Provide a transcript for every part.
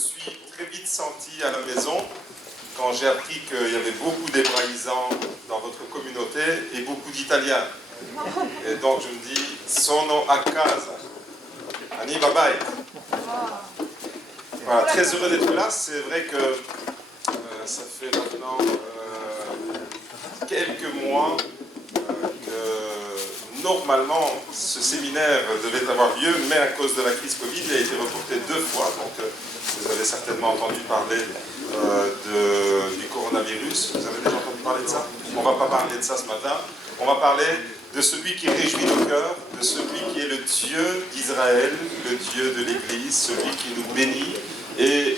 suis très vite senti à la maison quand j'ai appris qu'il y avait beaucoup d'hébraïsants dans votre communauté et beaucoup d'Italiens. Et donc je me dis, sono a casa, ani babai. Voilà, très heureux d'être là. C'est vrai que ça fait maintenant quelques mois que normalement ce séminaire devait avoir lieu, mais à cause de la crise Covid, il a été reporté 2 fois. Donc vous avez certainement entendu parler du coronavirus. Vous avez déjà entendu parler de ça? On ne va pas parler de ça ce matin. On va parler de celui qui réjouit nos cœurs, de celui qui est le Dieu d'Israël, le Dieu de l'Église, celui qui nous bénit. Et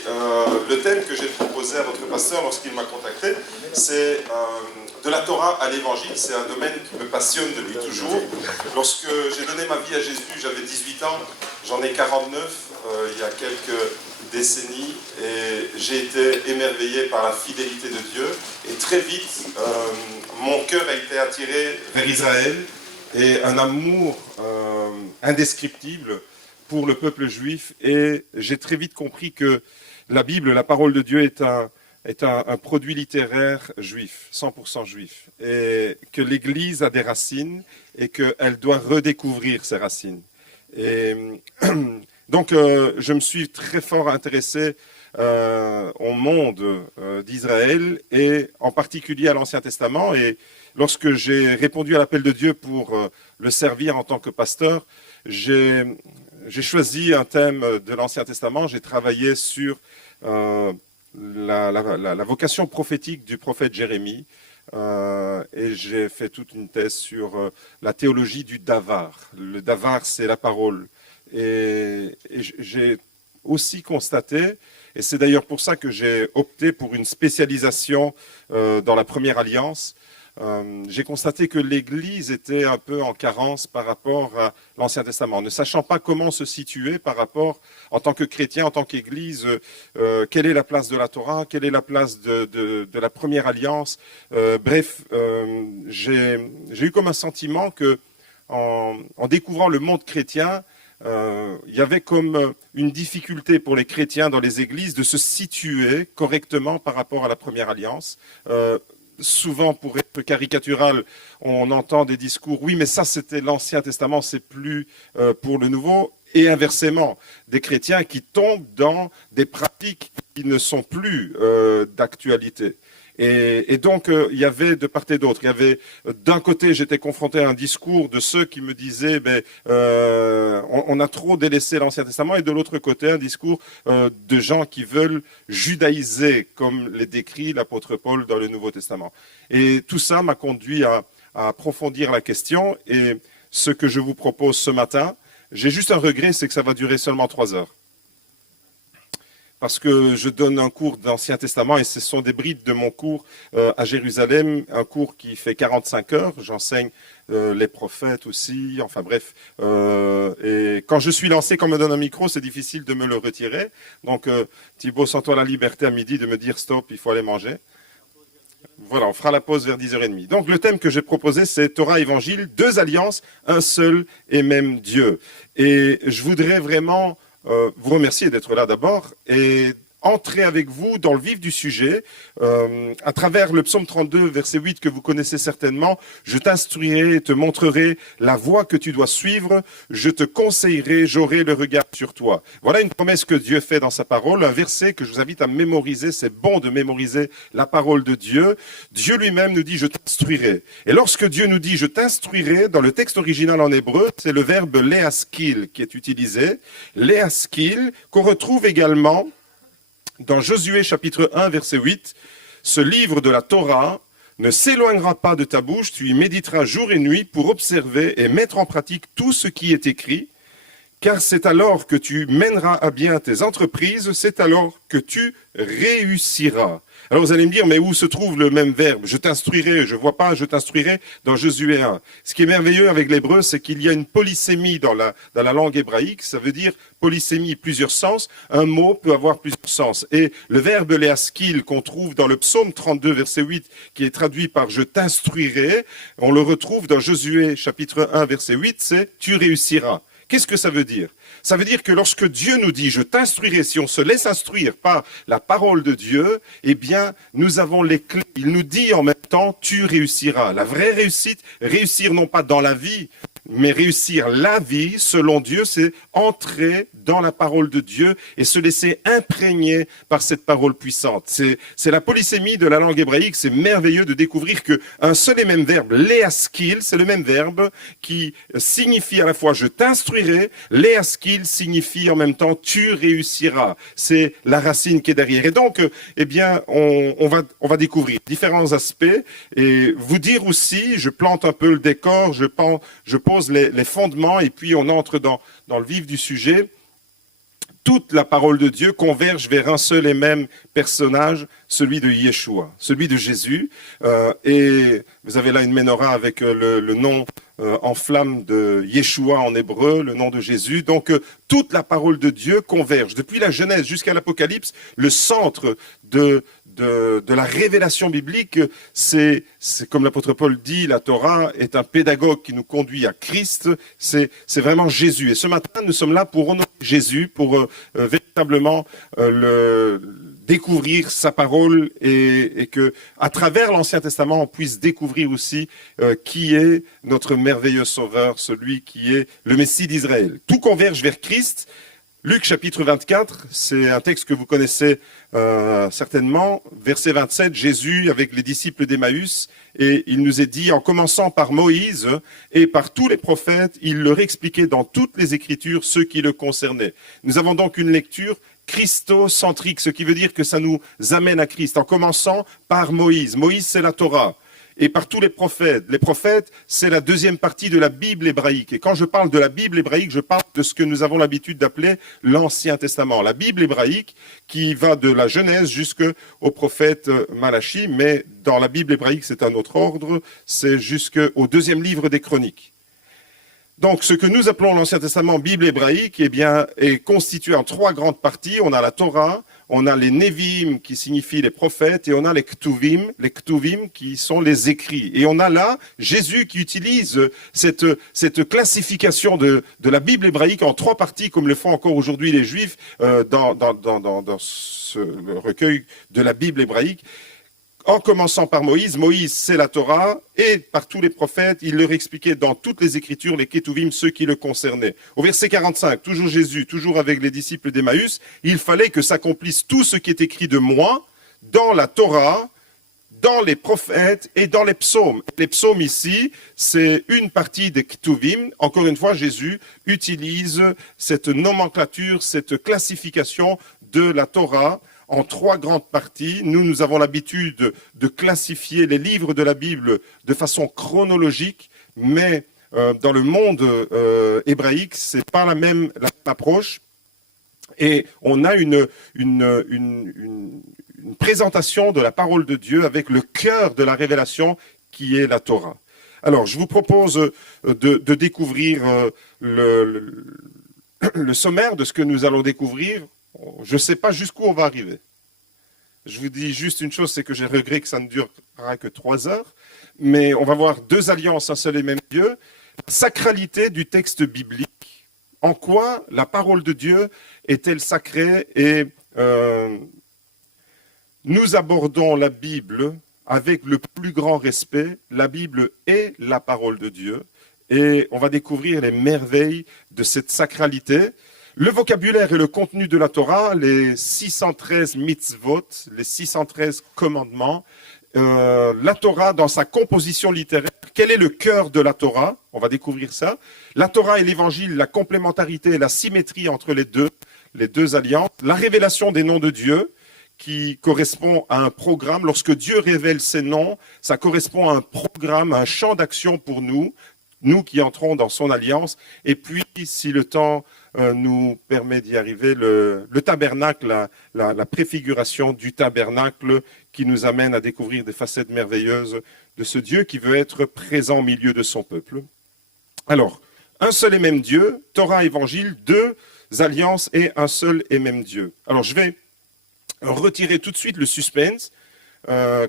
le thème que j'ai proposé à votre pasteur lorsqu'il m'a contacté, c'est de la Torah à l'Évangile. C'est un domaine qui me passionne depuis toujours. Lorsque j'ai donné ma vie à Jésus, j'avais 18 ans, j'en ai 49 il y a quelques décennies, et j'ai été émerveillé par la fidélité de Dieu. Et très vite, mon cœur a été attiré vers Israël, et un amour indescriptible pour le peuple juif, et j'ai très vite compris que la Bible, la parole de Dieu, est un produit littéraire juif, 100% juif, et que l'Église a des racines et qu'elle doit redécouvrir ses racines. Et donc, je me suis très fort intéressé au monde d'Israël, et en particulier à l'Ancien Testament. Et lorsque j'ai répondu à l'appel de Dieu pour le servir en tant que pasteur, j'ai choisi un thème de l'Ancien Testament. J'ai travaillé sur la vocation prophétique du prophète Jérémie, et j'ai fait toute une thèse sur la théologie du davar. Le davar, c'est la parole. Et j'ai aussi constaté, et c'est d'ailleurs pour ça que j'ai opté pour une spécialisation dans la Première Alliance, j'ai constaté que l'Église était un peu en carence par rapport à l'Ancien Testament, ne sachant pas comment se situer par rapport, en tant que chrétien, en tant qu'Église, quelle est la place de la Torah, quelle est la place de la Première Alliance. Bref, j'ai eu comme un sentiment que, en découvrant le monde chrétien, il y avait comme une difficulté pour les chrétiens dans les églises de se situer correctement par rapport à la Première Alliance. Souvent, pour être caricatural, on entend des discours, oui, mais ça c'était l'Ancien Testament, c'est plus pour le Nouveau, et inversement, des chrétiens qui tombent dans des pratiques qui ne sont plus d'actualité. Et donc, il y avait de part et d'autre. Il y avait, d'un côté, j'étais confronté à un discours de ceux qui me disaient, on a trop délaissé l'Ancien Testament, et de l'autre côté, un discours de gens qui veulent judaïser, comme les décrit l'apôtre Paul dans le Nouveau Testament. Et tout ça m'a conduit à approfondir la question, et ce que je vous propose ce matin, j'ai juste un regret, c'est que ça va durer seulement 3 heures. Parce que je donne un cours d'Ancien Testament, et ce sont des bribes de mon cours à Jérusalem, un cours qui fait 45 heures. J'enseigne les prophètes aussi, enfin bref. Et quand je suis lancé, quand on me donne un micro, c'est difficile de me le retirer. Donc Thibaut, sens-toi la liberté à midi de me dire stop, il faut aller manger. Voilà, on fera la pause vers 10h30. Donc le thème que j'ai proposé, c'est Torah Évangile, 2 alliances, un seul et même Dieu. Et je voudrais vraiment vous remercier d'être là d'abord, et entrer avec vous dans le vif du sujet, à travers le psaume 32, verset 8, que vous connaissez certainement. Je t'instruirai et te montrerai la voie que tu dois suivre, je te conseillerai, j'aurai le regard sur toi. Voilà une promesse que Dieu fait dans sa parole, un verset que je vous invite à mémoriser. C'est bon de mémoriser la parole de Dieu. Dieu lui-même nous dit, je t'instruirai. Et lorsque Dieu nous dit, je t'instruirai, dans le texte original en hébreu, c'est le verbe léaskil qui est utilisé. Léaskil, qu'on retrouve également dans Josué chapitre 1, verset 8, « Ce livre de la Torah ne s'éloignera pas de ta bouche, tu y méditeras jour et nuit pour observer et mettre en pratique tout ce qui est écrit, car c'est alors que tu mèneras à bien tes entreprises, c'est alors que tu réussiras. » Alors vous allez me dire, mais où se trouve le même verbe? Je t'instruirai, je ne vois pas, je t'instruirai dans Josué 1. Ce qui est merveilleux avec l'hébreu, c'est qu'il y a une polysémie dans la langue hébraïque. Ça veut dire polysémie, plusieurs sens. Un mot peut avoir plusieurs sens. Et le verbe léaskil qu'on trouve dans le psaume 32, verset 8, qui est traduit par « je t'instruirai », on le retrouve dans Josué chapitre 1, verset 8, c'est « tu réussiras ». Qu'est-ce que ça veut dire? Ça veut dire que lorsque Dieu nous dit « je t'instruirai », si on se laisse instruire par la parole de Dieu, eh bien, nous avons les clés. Il nous dit en même temps « tu réussiras ». La vraie réussite, réussir non pas dans la vie, mais réussir la vie, selon Dieu, c'est entrer dans la parole de Dieu et se laisser imprégner par cette parole puissante. C'est la polysémie de la langue hébraïque. C'est merveilleux de découvrir qu'un seul et même verbe, léaskil, c'est le même verbe qui signifie à la fois je t'instruirai, léaskil signifie en même temps tu réussiras. C'est la racine qui est derrière. Et donc, eh bien, on va découvrir différents aspects et vous dire aussi, je plante un peu le décor, je pose les fondements et puis on entre dans le vif du sujet. Toute la parole de Dieu converge vers un seul et même personnage, celui de Yeshua, celui de Jésus. Et vous avez là une menorah avec le nom en flamme de Yeshua en hébreu, le nom de Jésus. Donc toute la parole de Dieu converge. Depuis la Genèse jusqu'à l'Apocalypse, le centre de la révélation biblique, c'est comme l'apôtre Paul dit, la Torah est un pédagogue qui nous conduit à Christ, c'est vraiment Jésus. Et ce matin, nous sommes là pour honorer Jésus, pour véritablement découvrir sa parole et que à travers l'Ancien Testament, on puisse découvrir aussi qui est notre merveilleux Sauveur, celui qui est le Messie d'Israël. Tout converge vers Christ. Luc chapitre 24, c'est un texte que vous connaissez certainement. Verset 27, Jésus avec les disciples d'Emmaüs, et il nous est dit, en commençant par Moïse et par tous les prophètes, il leur expliquait dans toutes les Écritures ce qui le concernait. Nous avons donc une lecture christocentrique, ce qui veut dire que ça nous amène à Christ, en commençant par Moïse. Moïse, c'est la Torah. Et par tous les prophètes. Les prophètes, c'est la deuxième partie de la Bible hébraïque. Et quand je parle de la Bible hébraïque, je parle de ce que nous avons l'habitude d'appeler l'Ancien Testament. La Bible hébraïque qui va de la Genèse jusqu'au prophète Malachi, mais dans la Bible hébraïque, c'est un autre ordre, c'est jusqu'au deuxième livre des Chroniques. Donc, ce que nous appelons l'Ancien Testament, Bible hébraïque, eh bien, est constitué en trois grandes parties. On a la Torah, on a les Nevi'im qui signifient les prophètes et on a les Ktuvim qui sont les écrits. Et on a là Jésus qui utilise cette classification de la Bible hébraïque en trois parties comme le font encore aujourd'hui les Juifs dans ce recueil de la Bible hébraïque. En commençant par Moïse, Moïse c'est la Torah, et par tous les prophètes, il leur expliquait dans toutes les Écritures, les Ketuvim, ceux qui le concernaient. Au verset 45, toujours Jésus, toujours avec les disciples d'Emmaüs, il fallait que s'accomplisse tout ce qui est écrit de moi, dans la Torah, dans les prophètes et dans les psaumes. Les psaumes ici, c'est une partie des Ketuvim. Encore une fois, Jésus utilise cette nomenclature, cette classification de la Torah, en trois grandes parties. Nous avons l'habitude de classifier les livres de la Bible de façon chronologique, mais dans le monde hébraïque, c'est pas la même approche. Et on a une présentation de la parole de Dieu avec le cœur de la révélation qui est la Torah. Alors, je vous propose de découvrir le sommaire de ce que nous allons découvrir. Je ne sais pas jusqu'où on va arriver. Je vous dis juste une chose, c'est que j'ai regret que ça ne durera que 3 heures, mais on va voir 2 alliances, un seul et même Dieu, la sacralité du texte biblique, en quoi la parole de Dieu est-elle sacrée, et nous abordons la Bible avec le plus grand respect. La Bible est la parole de Dieu, et on va découvrir les merveilles de cette sacralité. Le vocabulaire et le contenu de la Torah, les 613 mitzvot, les 613 commandements, la Torah dans sa composition littéraire, quel est le cœur de la Torah? On va découvrir ça. La Torah et l'Évangile, la complémentarité et la symétrie entre les deux alliances. La révélation des noms de Dieu, qui correspond à un programme. Lorsque Dieu révèle ses noms, ça correspond à un programme, à un champ d'action pour nous qui entrons dans son alliance. Et puis, si le temps nous permet d'y arriver, le tabernacle, la préfiguration du tabernacle qui nous amène à découvrir des facettes merveilleuses de ce Dieu qui veut être présent au milieu de son peuple. Alors, un seul et même Dieu, Torah, Évangile, 2 alliances et un seul et même Dieu. Alors, je vais retirer tout de suite le suspense,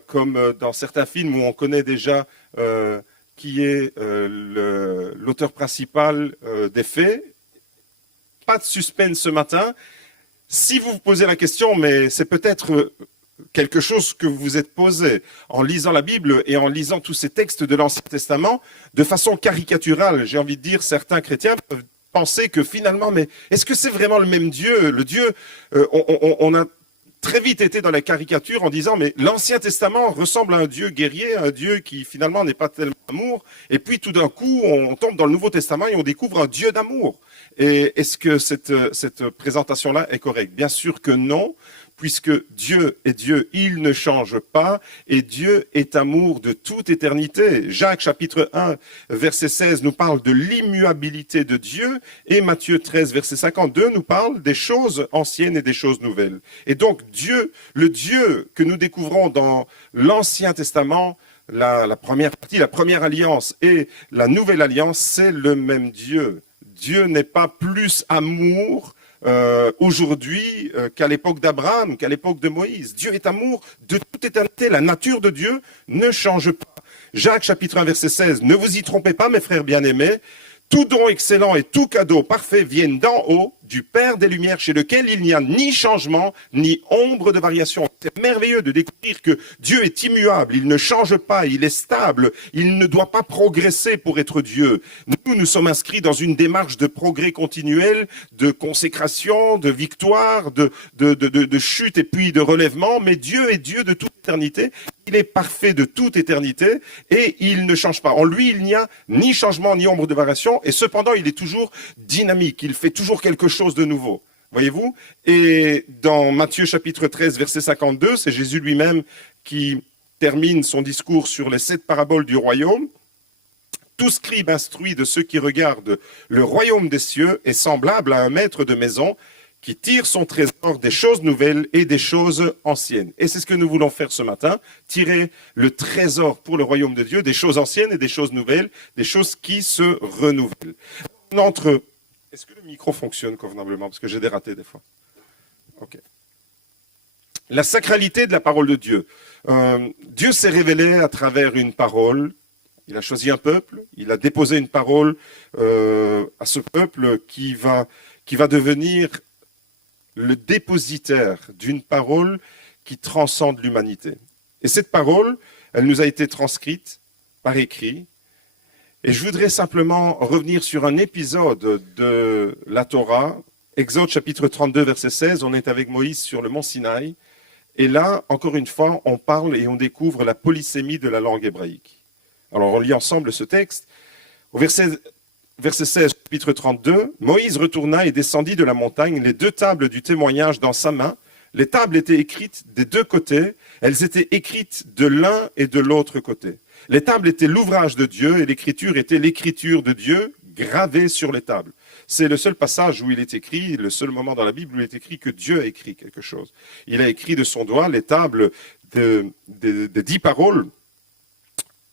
comme dans certains films où on connaît déjà qui est l'auteur principal des faits. pas de suspense ce matin. Si vous vous posez la question, mais c'est peut-être quelque chose que vous vous êtes posé en lisant la Bible et en lisant tous ces textes de l'Ancien Testament, de façon caricaturale, j'ai envie de dire, certains chrétiens peuvent penser que finalement, mais est-ce que c'est vraiment le même Dieu? Le Dieu, on a très vite été dans la caricature en disant, mais l'Ancien Testament ressemble à un Dieu guerrier, un Dieu qui finalement n'est pas tellement amour, et puis tout d'un coup, on tombe dans le Nouveau Testament et on découvre un Dieu d'amour. Et est-ce que cette présentation-là est correcte? Bien sûr que non, puisque Dieu est Dieu, il ne change pas, et Dieu est amour de toute éternité. Jacques chapitre 1, verset 16 nous parle de l'immuabilité de Dieu, et Matthieu 13, verset 52 nous parle des choses anciennes et des choses nouvelles. Et donc Dieu, le Dieu que nous découvrons dans l'Ancien Testament, la première partie, la première alliance et la nouvelle alliance, c'est le même Dieu. Dieu n'est pas plus amour aujourd'hui qu'à l'époque d'Abraham, qu'à l'époque de Moïse. Dieu est amour de toute éternité. La nature de Dieu ne change pas. Jacques chapitre 1 verset 16. Ne vous y trompez pas, mes frères bien-aimés. Tout don excellent et tout cadeau parfait viennent d'en haut, du Père des Lumières, chez lequel il n'y a ni changement, ni ombre de variation. C'est merveilleux de découvrir que Dieu est immuable, il ne change pas, il est stable, il ne doit pas progresser pour être Dieu. Nous sommes inscrits dans une démarche de progrès continuel, de consécration, de victoire, de chute et puis de relèvement, mais Dieu est Dieu de toute éternité, il est parfait de toute éternité et il ne change pas. En lui, il n'y a ni changement, ni ombre de variation, et cependant, il est toujours dynamique, il fait toujours quelque chose de nouveau. Voyez-vous? Et dans Matthieu chapitre 13, verset 52, c'est Jésus lui-même qui termine son discours sur les 7 paraboles du royaume. Tout scribe instruit de ceux qui regardent le royaume des cieux est semblable à un maître de maison qui tire son trésor des choses nouvelles et des choses anciennes. Et c'est ce que nous voulons faire ce matin, tirer le trésor pour le royaume de Dieu, des choses anciennes et des choses nouvelles, des choses qui se renouvellent. Est-ce que le micro fonctionne convenablement? Parce que j'ai des ratés des fois. Ok. La sacralité de la parole de Dieu. Dieu s'est révélé à travers une parole. Il a choisi un peuple, il a déposé une parole à ce peuple qui va devenir le dépositaire d'une parole qui transcende l'humanité. Et cette parole, elle nous a été transcrite par écrit. Et je voudrais simplement revenir sur un épisode de la Torah, Exode chapitre 32, verset 16. On est avec Moïse sur le mont Sinaï. Et là, encore une fois, on parle et on découvre la polysémie de la langue hébraïque. Alors, on lit ensemble ce texte. Au verset 16, chapitre 32, Moïse retourna et descendit de la montagne, les 2 tables du témoignage dans sa main. Les tables étaient écrites des 2 côtés. Elles étaient écrites de l'un et de l'autre côté. Les tables étaient l'ouvrage de Dieu et l'écriture était l'écriture de Dieu gravée sur les tables. C'est le seul passage où il est écrit, le seul moment dans la Bible où il est écrit que Dieu a écrit quelque chose. Il a écrit de son doigt les tables des 10 paroles.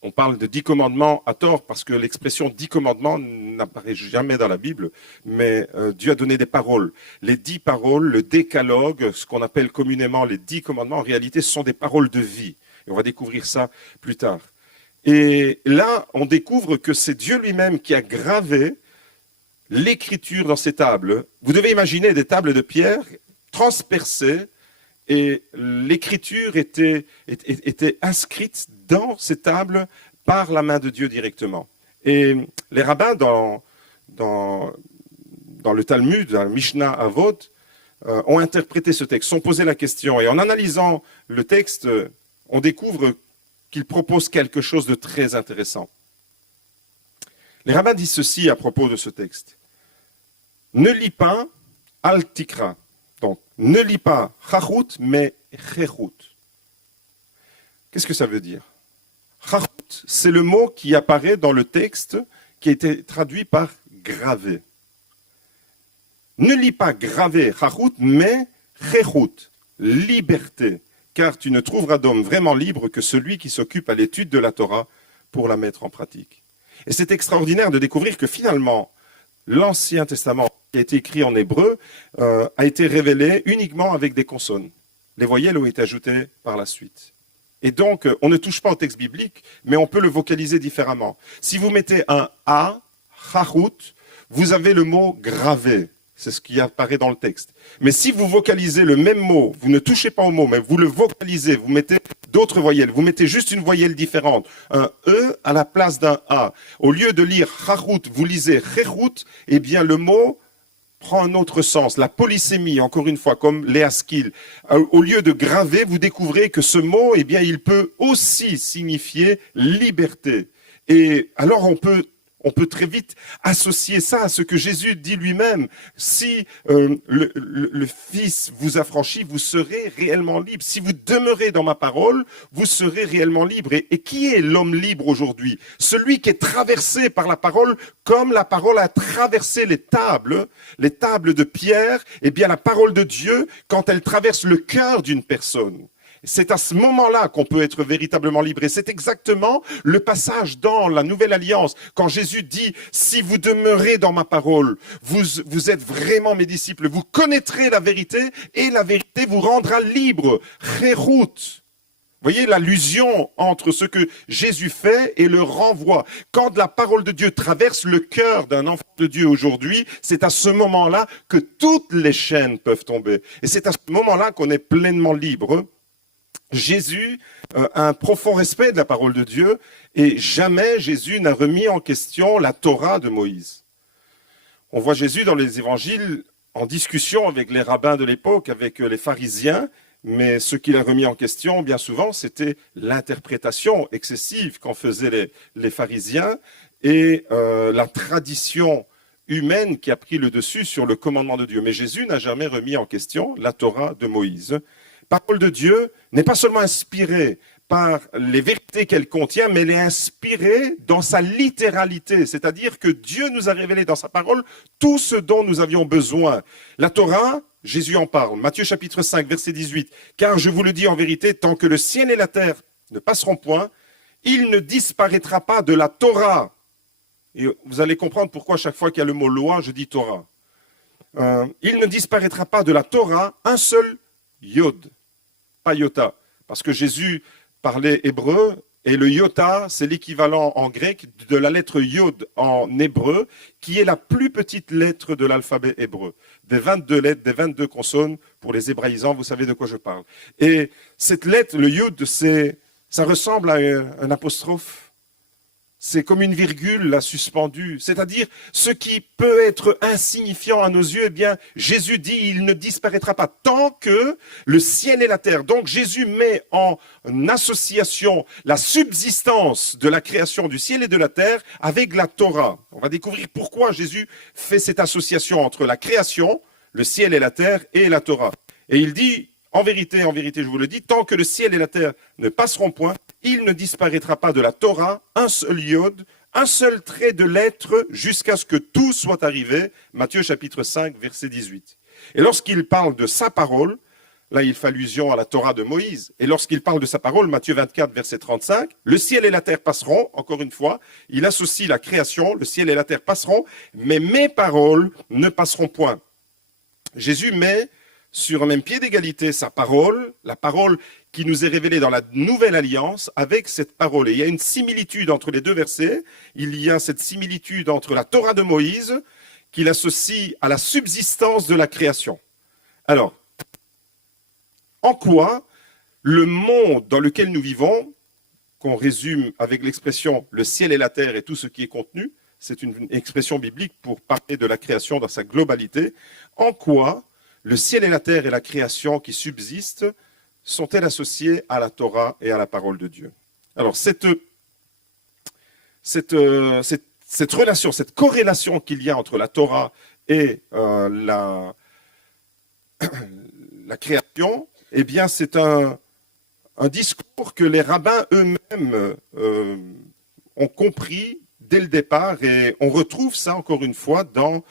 On parle de 10 commandements à tort parce que l'expression 10 commandements n'apparaît jamais dans la Bible, mais Dieu a donné des paroles. Les 10 paroles, le décalogue, ce qu'on appelle communément les 10 commandements, en réalité, ce sont des paroles de vie. Et on va découvrir ça plus tard. Et là, on découvre que c'est Dieu lui-même qui a gravé l'écriture dans ces tables. Vous devez imaginer des tables de pierre transpercées et l'écriture était inscrite dans ces tables par la main de Dieu directement. Et les rabbins dans le Talmud, dans le Mishnah Avot, ont interprété ce texte, sont posé la question. Et en analysant le texte, on découvre qu'il propose quelque chose de très intéressant. Les rabbins disent ceci à propos de ce texte. Ne lis pas al-tikra. Donc, ne lis pas chachut, mais chechut. Qu'est-ce que ça veut dire? Chachut, c'est le mot qui apparaît dans le texte qui a été traduit par gravé. Ne lis pas gravé chachut, mais chechut, liberté. Car tu ne trouveras d'homme vraiment libre que celui qui s'occupe à l'étude de la Torah pour la mettre en pratique. Et c'est extraordinaire de découvrir que finalement, l'Ancien Testament, qui a été écrit en hébreu, a été révélé uniquement avec des consonnes. Les voyelles ont été ajoutées par la suite. Et donc, on ne touche pas au texte biblique, mais on peut le vocaliser différemment. Si vous mettez un A, chachut, vous avez le mot gravé. C'est ce qui apparaît dans le texte. Mais si vous vocalisez le même mot, vous ne touchez pas au mot, mais vous le vocalisez, vous mettez d'autres voyelles, vous mettez juste une voyelle différente, un E à la place d'un A. Au lieu de lire charout, vous lisez cherout, eh bien le mot prend un autre sens. La polysémie, encore une fois, comme Léa Skill. Au lieu de graver, vous découvrez que ce mot, eh bien, il peut aussi signifier liberté. Et alors on peut très vite associer ça à ce que Jésus dit lui-même. Si le Fils vous affranchit, vous serez réellement libre. Si vous demeurez dans ma parole, vous serez réellement libre. Et qui est l'homme libre aujourd'hui? Celui qui est traversé par la parole, comme la parole a traversé les tables de pierre. Eh bien, la parole de Dieu, quand elle traverse le cœur d'une personne, c'est à ce moment-là qu'on peut être véritablement libre. Et c'est exactement le passage dans la Nouvelle Alliance, quand Jésus dit, si vous demeurez dans ma parole, vous êtes vraiment mes disciples, vous connaîtrez la vérité et la vérité vous rendra libre. Chérout. Voyez l'allusion entre ce que Jésus fait et le renvoi. Quand la parole de Dieu traverse le cœur d'un enfant de Dieu aujourd'hui, c'est à ce moment-là que toutes les chaînes peuvent tomber. Et c'est à ce moment-là qu'on est pleinement libre. Jésus a un profond respect de la parole de Dieu et jamais Jésus n'a remis en question la Torah de Moïse. On voit Jésus dans les évangiles en discussion avec les rabbins de l'époque, avec les pharisiens, mais ce qu'il a remis en question bien souvent, c'était l'interprétation excessive qu'en faisaient les pharisiens et la tradition humaine qui a pris le dessus sur le commandement de Dieu. Mais Jésus n'a jamais remis en question la Torah de Moïse. La parole de Dieu n'est pas seulement inspirée par les vérités qu'elle contient, mais elle est inspirée dans sa littéralité. C'est-à-dire que Dieu nous a révélé dans sa parole tout ce dont nous avions besoin. La Torah, Jésus en parle. Matthieu chapitre 5, verset 18. « Car je vous le dis en vérité, tant que le ciel et la terre ne passeront point, il ne disparaîtra pas de la Torah. » Et vous allez comprendre pourquoi chaque fois qu'il y a le mot loi, je dis Torah. Il ne disparaîtra pas de la Torah un seul yod. Pas iota, parce que Jésus parlait hébreu, et le iota, c'est l'équivalent en grec de la lettre yod en hébreu, qui est la plus petite lettre de l'alphabet hébreu. Des 22 lettres, des 22 consonnes, pour les hébraïsants, vous savez de quoi je parle. Et cette lettre, le yod, ça ressemble à un apostrophe. C'est comme une virgule là, suspendue. C'est-à-dire, ce qui peut être insignifiant à nos yeux, eh bien, Jésus dit, il ne disparaîtra pas tant que le ciel et la terre. Donc, Jésus met en association la subsistance de la création du ciel et de la terre avec la Torah. On va découvrir pourquoi Jésus fait cette association entre la création, le ciel et la terre, et la Torah. Et il dit, en vérité, je vous le dis, tant que le ciel et la terre ne passeront point, il ne disparaîtra pas de la Torah un seul yod, un seul trait de lettre, jusqu'à ce que tout soit arrivé. Matthieu chapitre 5, verset 18. Et lorsqu'il parle de sa parole, là il fait allusion à la Torah de Moïse, et lorsqu'il parle de sa parole, Matthieu 24, verset 35, le ciel et la terre passeront, encore une fois, il associe la création, le ciel et la terre passeront, mais mes paroles ne passeront point. Jésus met sur un même pied d'égalité sa parole, la parole qui nous est révélée dans la Nouvelle Alliance avec cette parole. Et il y a une similitude entre les deux versets. Il y a cette similitude entre la Torah de Moïse qu'il associe à la subsistance de la création. Alors, en quoi le monde dans lequel nous vivons, qu'on résume avec l'expression « le ciel et la terre et tout ce qui est contenu », c'est une expression biblique pour parler de la création dans sa globalité, en quoi le ciel et la terre et la création qui subsistent sont-elles associées à la Torah et à la parole de Dieu? Alors, cette relation, cette corrélation qu'il y a entre la Torah et la création, eh bien, c'est un discours que les rabbins eux-mêmes ont compris dès le départ, et on retrouve ça, encore une fois, dans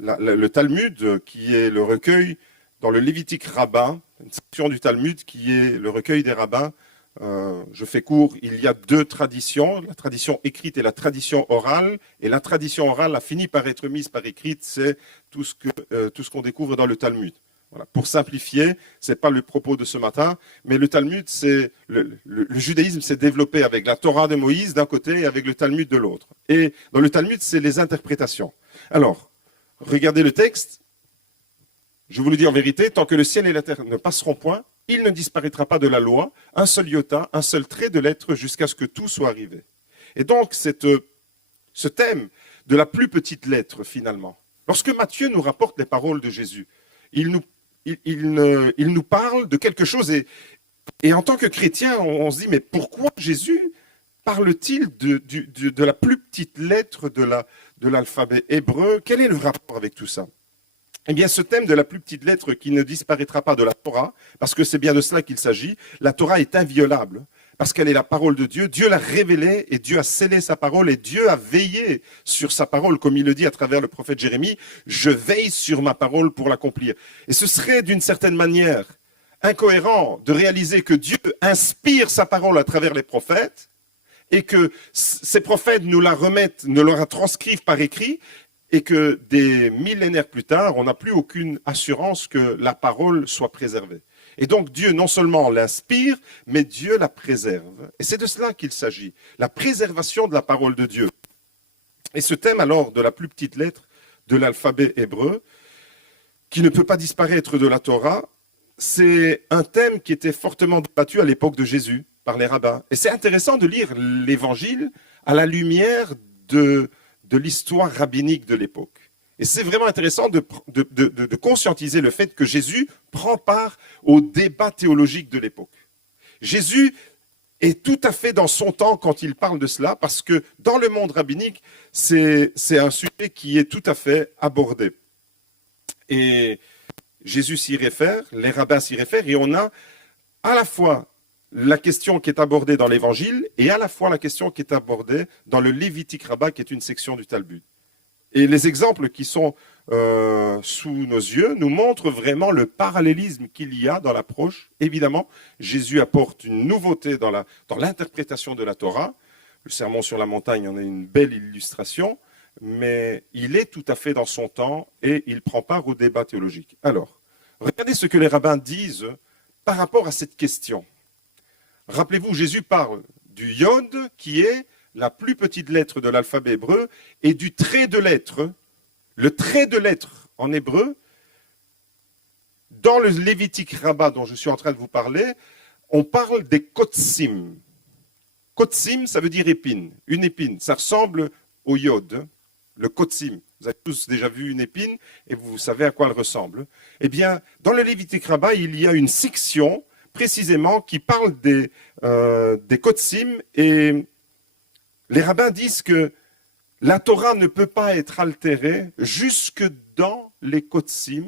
le Talmud, qui est le recueil dans le Lévitique rabbin, une section du Talmud qui est le recueil des rabbins. Je fais court, il y a deux traditions, la tradition écrite et la tradition orale, et la tradition orale a fini par être mise par écrite, c'est tout ce qu'on découvre dans le Talmud. Voilà. Pour simplifier, ce n'est pas le propos de ce matin, mais le Talmud, c'est le judaïsme s'est développé avec la Torah de Moïse d'un côté et avec le Talmud de l'autre. Et dans le Talmud, c'est les interprétations. Alors, Regardez le texte. Je vous le dis en vérité, tant que le ciel et la terre ne passeront point, il ne disparaîtra pas de la loi, un seul iota, un seul trait de lettre, jusqu'à ce que tout soit arrivé. Et donc, ce thème de la plus petite lettre, finalement, lorsque Matthieu nous rapporte les paroles de Jésus, il nous parle de quelque chose, et en tant que chrétien, on se dit, mais pourquoi Jésus parle-t-il de la plus petite lettre de l'alphabet hébreu? Quel est le rapport avec tout ça? Eh bien, ce thème de la plus petite lettre qui ne disparaîtra pas de la Torah, parce que c'est bien de cela qu'il s'agit, la Torah est inviolable, parce qu'elle est la parole de Dieu. Dieu l'a révélée et Dieu a scellé sa parole et Dieu a veillé sur sa parole, comme il le dit à travers le prophète Jérémie, je veille sur ma parole pour l'accomplir. Et ce serait d'une certaine manière incohérent de réaliser que Dieu inspire sa parole à travers les prophètes et que ces prophètes nous la remettent, nous la transcrivent par écrit, et que des millénaires plus tard, on n'a plus aucune assurance que la parole soit préservée. Et donc Dieu non seulement l'inspire, mais Dieu la préserve. Et c'est de cela qu'il s'agit, la préservation de la parole de Dieu. Et ce thème alors de la plus petite lettre de l'alphabet hébreu, qui ne peut pas disparaître de la Torah, c'est un thème qui était fortement débattu à l'époque de Jésus par les rabbins. Et c'est intéressant de lire l'Évangile à la lumière de l'histoire rabbinique de l'époque. Et c'est vraiment intéressant de conscientiser le fait que Jésus prend part au débat théologique de l'époque. Jésus est tout à fait dans son temps quand il parle de cela, parce que dans le monde rabbinique, c'est un sujet qui est tout à fait abordé. Et Jésus s'y réfère, les rabbins s'y réfèrent, et on a à la fois la question qui est abordée dans l'Évangile et à la fois la question qui est abordée dans le Lévitique Rabbah, qui est une section du Talmud. Et les exemples qui sont sous nos yeux nous montrent vraiment le parallélisme qu'il y a dans l'approche. Évidemment, Jésus apporte une nouveauté dans l'interprétation de la Torah. Le Sermon sur la montagne en est une belle illustration, mais il est tout à fait dans son temps et il prend part au débat théologique. Alors, regardez ce que les rabbins disent par rapport à cette question. Rappelez-vous, Jésus parle du yod, qui est la plus petite lettre de l'alphabet hébreu, et du trait de lettre. Le trait de lettre en hébreu, dans le Lévitique Rabbah dont je suis en train de vous parler, on parle des kotsim. Kotsim, ça veut dire épine. Une épine, ça ressemble au yod, le kotsim. Vous avez tous déjà vu une épine et vous savez à quoi elle ressemble. Eh bien, dans le Lévitique Rabbah, il y a une section précisément qui parle des kotsim, et les rabbins disent que la Torah ne peut pas être altérée jusque dans les kotsim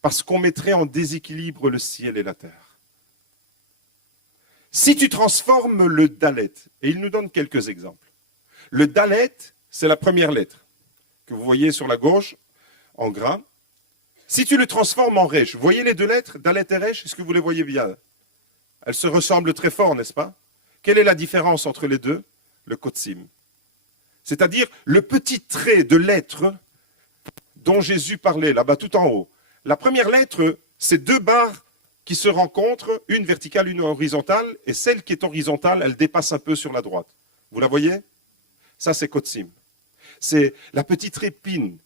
parce qu'on mettrait en déséquilibre le ciel et la terre. Si tu transformes le dalet, et il nous donne quelques exemples. Le dalet, c'est la première lettre que vous voyez sur la gauche en gras. Si tu le transformes en resh, vous voyez les deux lettres, dalet et resh, est-ce que vous les voyez bien? Elles se ressemblent très fort, n'est-ce pas? Quelle est la différence entre les deux? Le kotsim. C'est-à-dire le petit trait de lettre dont Jésus parlait, là-bas tout en haut. La première lettre, c'est deux barres qui se rencontrent, une verticale, une horizontale, et celle qui est horizontale, elle dépasse un peu sur la droite. Vous la voyez? Ça, c'est kotsim. C'est la petite épine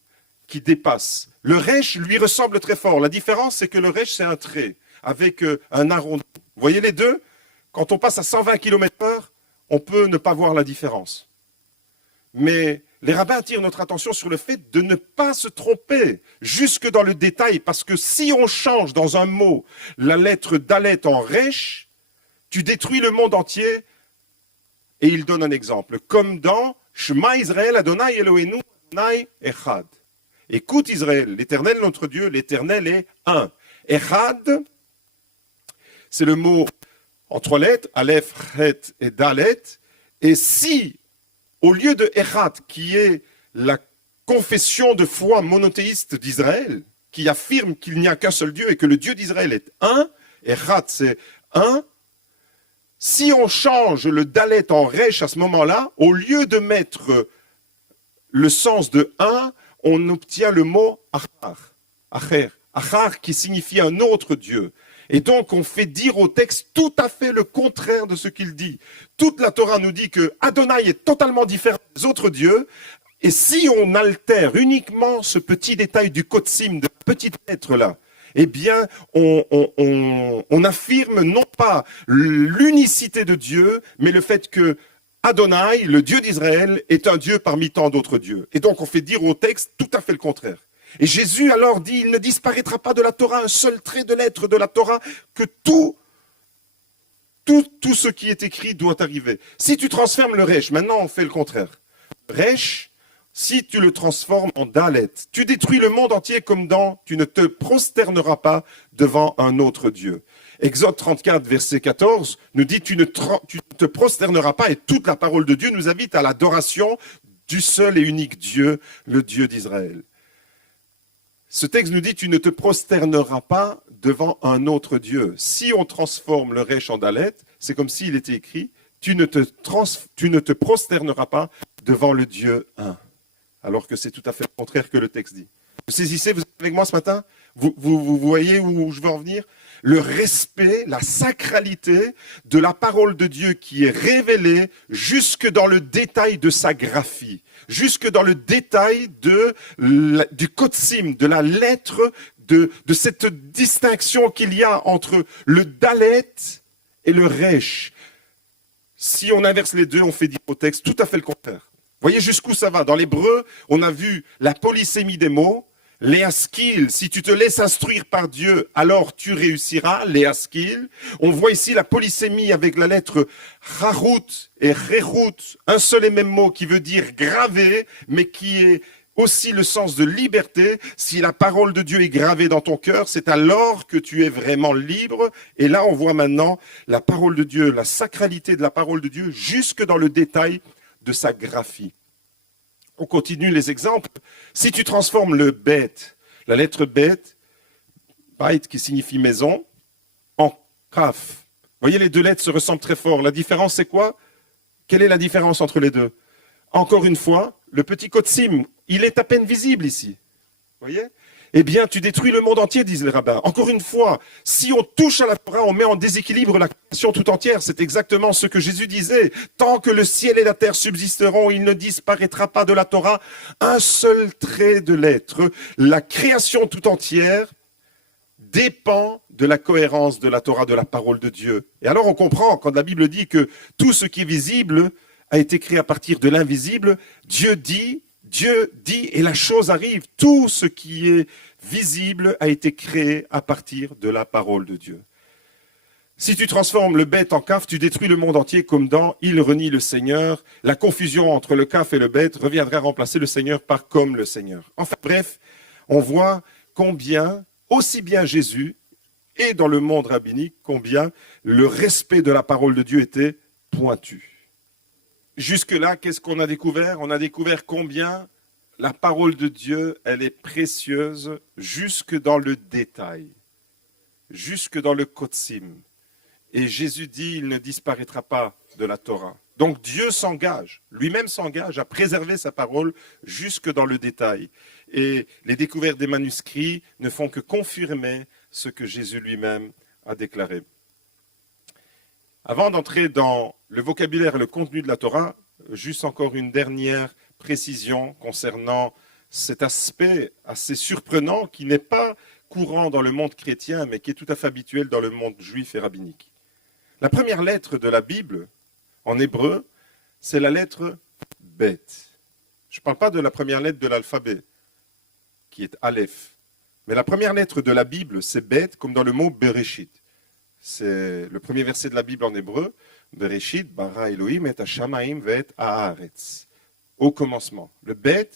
qui dépasse. Le resh lui ressemble très fort. La différence, c'est que le resh, c'est un trait avec un arrondi. Vous voyez les deux? Quand on passe à 120 km/h, on peut ne pas voir la différence. Mais les rabbins attirent notre attention sur le fait de ne pas se tromper jusque dans le détail, parce que si on change dans un mot la lettre dalet en resh, tu détruis le monde entier. Et il donne un exemple, comme dans Shema Israël Adonai Eloheinu Adonai Echad. Écoute Israël, l'Éternel notre Dieu, l'Éternel est un. Echad, c'est le mot en trois lettres, Aleph, Het et Dalet. Et si, au lieu de Echad, qui est la confession de foi monothéiste d'Israël, qui affirme qu'il n'y a qu'un seul Dieu et que le Dieu d'Israël est un, Echad c'est un, si on change le Dalet en Resh à ce moment-là, au lieu de mettre le sens de un, on obtient le mot Achar, Acher, Achar qui signifie un autre Dieu. Et donc, on fait dire au texte tout à fait le contraire de ce qu'il dit. Toute la Torah nous dit que Adonai est totalement différent des autres dieux. Et si on altère uniquement ce petit détail du kotsim, de la petite lettre là, eh bien, on affirme non pas l'unicité de Dieu, mais le fait que Adonai, le Dieu d'Israël, est un Dieu parmi tant d'autres dieux. Et donc, on fait dire au texte tout à fait le contraire. Et Jésus alors dit, il ne disparaîtra pas de la Torah un seul trait de lettre de la Torah, que tout ce qui est écrit doit arriver. Si tu transformes le Resh, maintenant on fait le contraire. Resh, si tu le transformes en Dalet, tu détruis le monde entier comme dans « tu ne te prosterneras pas devant un autre Dieu ». Exode 34, verset 14, nous dit « tu ne te prosterneras pas » et toute la parole de Dieu nous invite à l'adoration du seul et unique Dieu, le Dieu d'Israël. Ce texte nous dit « tu ne te prosterneras pas devant un autre Dieu ». Si on transforme le Resh en Dalet, c'est comme s'il était écrit « tu ne te prosterneras pas devant le Dieu un ». Alors que c'est tout à fait le contraire que le texte dit. Vous saisissez, vous êtes avec moi ce matin? Vous voyez où je veux en venir? Le respect, la sacralité de la parole de Dieu qui est révélée jusque dans le détail de sa graphie, jusque dans le détail du kotsim, de la lettre, de cette distinction qu'il y a entre le dalet et le resh. Si on inverse les deux, on fait dire au texte tout à fait le contraire. Voyez jusqu'où ça va. Dans l'hébreu, on a vu la polysémie des mots, léaskil, si tu te laisses instruire par Dieu, alors tu réussiras, léaskil. On voit ici la polysémie avec la lettre harut et rerut, un seul et même mot qui veut dire gravé, mais qui est aussi le sens de liberté. Si la parole de Dieu est gravée dans ton cœur, c'est alors que tu es vraiment libre. Et là, on voit maintenant la parole de Dieu, la sacralité de la parole de Dieu, jusque dans le détail de sa graphie. On continue les exemples. Si tu transformes le bet, la lettre bet, bait qui signifie maison, en kaf. Vous voyez, les deux lettres se ressemblent très fort. La différence, c'est quoi? Quelle est la différence entre les deux? Encore une fois, le petit kotsim, il est à peine visible ici. Vous voyez? Eh bien, tu détruis le monde entier, disent les rabbins. Encore une fois, si on touche à la Torah, on met en déséquilibre la création tout entière. C'est exactement ce que Jésus disait. Tant que le ciel et la terre subsisteront, il ne disparaîtra pas de la Torah un seul trait de lettre. La création tout entière dépend de la cohérence de la Torah, de la parole de Dieu. Et alors on comprend, quand la Bible dit que tout ce qui est visible a été créé à partir de l'invisible, Dieu dit et la chose arrive. Tout ce qui est visible a été créé à partir de la parole de Dieu. Si tu transformes le bête en kaf, tu détruis le monde entier comme dans « il renie le Seigneur ». La confusion entre le kaf et le bête reviendra remplacer le Seigneur par « comme le Seigneur ». Enfin bref, on voit combien, aussi bien Jésus et dans le monde rabbinique, combien le respect de la parole de Dieu était pointu. Jusque-là, qu'est-ce qu'on a découvert? On a découvert combien la parole de Dieu, elle est précieuse jusque dans le détail, jusque dans le kotsim. Et Jésus dit, il ne disparaîtra pas de la Torah. Donc Dieu s'engage, lui-même s'engage à préserver sa parole jusque dans le détail. Et les découvertes des manuscrits ne font que confirmer ce que Jésus lui-même a déclaré. Avant d'entrer dans le vocabulaire et le contenu de la Torah, juste encore une dernière précision concernant cet aspect assez surprenant qui n'est pas courant dans le monde chrétien, mais qui est tout à fait habituel dans le monde juif et rabbinique. La première lettre de la Bible, en hébreu, c'est la lettre Bet. Je ne parle pas de la première lettre de l'alphabet, qui est Aleph. Mais la première lettre de la Bible, c'est Bet, comme dans le mot Bereshit. C'est le premier verset de la Bible en hébreu. Bereshit, bara Elohim et hashamaim ve'et haaretz. Au commencement. Le bet,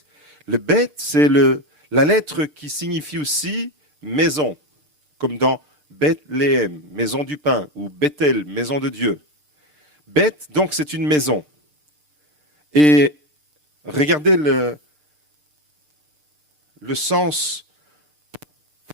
c'est la lettre qui signifie aussi maison, comme dans Bethléem, maison du pain, ou Bethel, maison de Dieu. Beth, donc, c'est une maison. Et regardez le sens.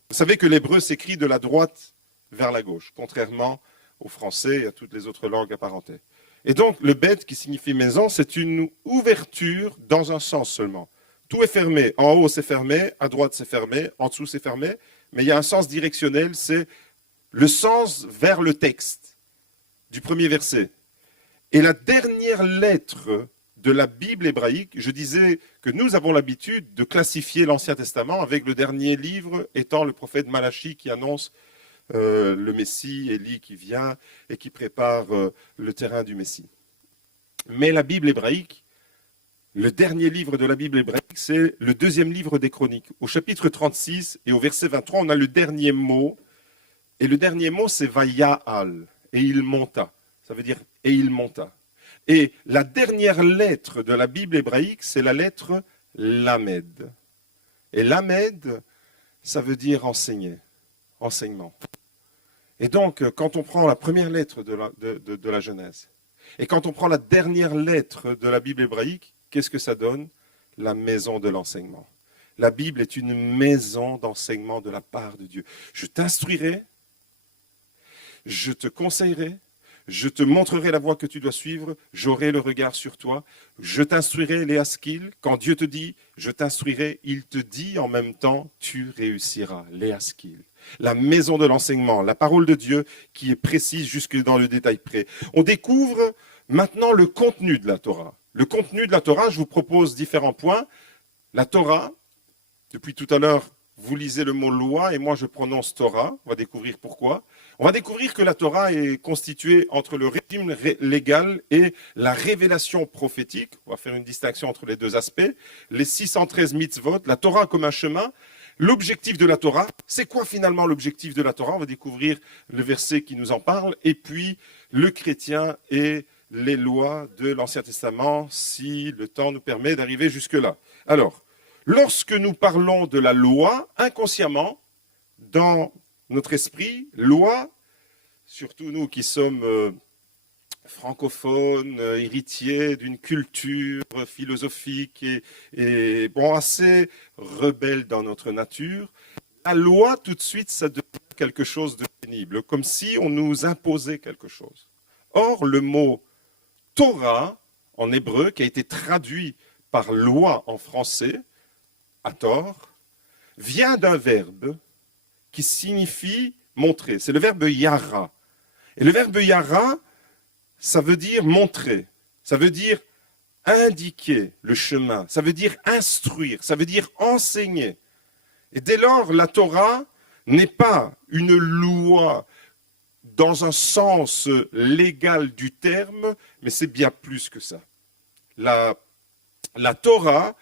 Vous savez que l'hébreu s'écrit de la droite vers la gauche, contrairement au français et à toutes les autres langues apparentées. Et donc, le bet, qui signifie maison, c'est une ouverture dans un sens seulement. Tout est fermé. En haut, c'est fermé. À droite, c'est fermé. En dessous, c'est fermé. Mais il y a un sens directionnel, c'est le sens vers le texte du premier verset. Et la dernière lettre de la Bible hébraïque. Je disais que nous avons l'habitude de classifier l'Ancien Testament avec le dernier livre étant le prophète Malachie qui annonce le Messie, Élie qui vient et qui prépare le terrain du Messie. Mais la Bible hébraïque, le dernier livre de la Bible hébraïque, c'est le deuxième livre des Chroniques. Au chapitre 36 et au verset 23, on a le dernier mot. Et le dernier mot, c'est Vaya'al. Et il monta. Ça veut dire et il monta. Et la dernière lettre de la Bible hébraïque, c'est la lettre Lamed. Et Lamed, ça veut dire enseigner, enseignement. Et donc, quand on prend la première lettre de la Genèse, et quand on prend la dernière lettre de la Bible hébraïque, qu'est-ce que ça donne? La maison de l'enseignement. La Bible est une maison d'enseignement de la part de Dieu. Je t'instruirai, je te conseillerai, je te montrerai la voie que tu dois suivre, j'aurai le regard sur toi, je t'instruirai les Haskil. Quand Dieu te dit, je t'instruirai, il te dit en même temps, tu réussiras, les Haskil. La maison de l'enseignement, la parole de Dieu qui est précise jusque dans le détail près. On découvre maintenant le contenu de la Torah. Le contenu de la Torah, je vous propose différents points. La Torah, depuis tout à l'heure, vous lisez le mot loi et moi je prononce Torah. On va découvrir pourquoi. On va découvrir que la Torah est constituée entre le régime légal et la révélation prophétique. On va faire une distinction entre les deux aspects. Les 613 mitzvot, la Torah comme un chemin. L'objectif de la Torah, c'est quoi finalement l'objectif de la Torah? On va découvrir le verset qui nous en parle. Et puis le chrétien et les lois de l'Ancien Testament, si le temps nous permet d'arriver jusque-là. Alors, lorsque nous parlons de la loi, inconsciemment, dans notre esprit, loi, surtout nous qui sommes francophones, héritiers d'une culture philosophique et bon, assez rebelle dans notre nature, la loi, tout de suite, ça devient quelque chose de pénible, comme si on nous imposait quelque chose. Or, le mot Torah, en hébreu, qui a été traduit par loi en français, à tort, vient d'un verbe qui signifie montrer. C'est le verbe yara. Et le verbe yara, ça veut dire montrer. Ça veut dire indiquer le chemin. Ça veut dire instruire. Ça veut dire enseigner. Et dès lors, la Torah n'est pas une loi dans un sens légal du terme, mais c'est bien plus que ça. La Torah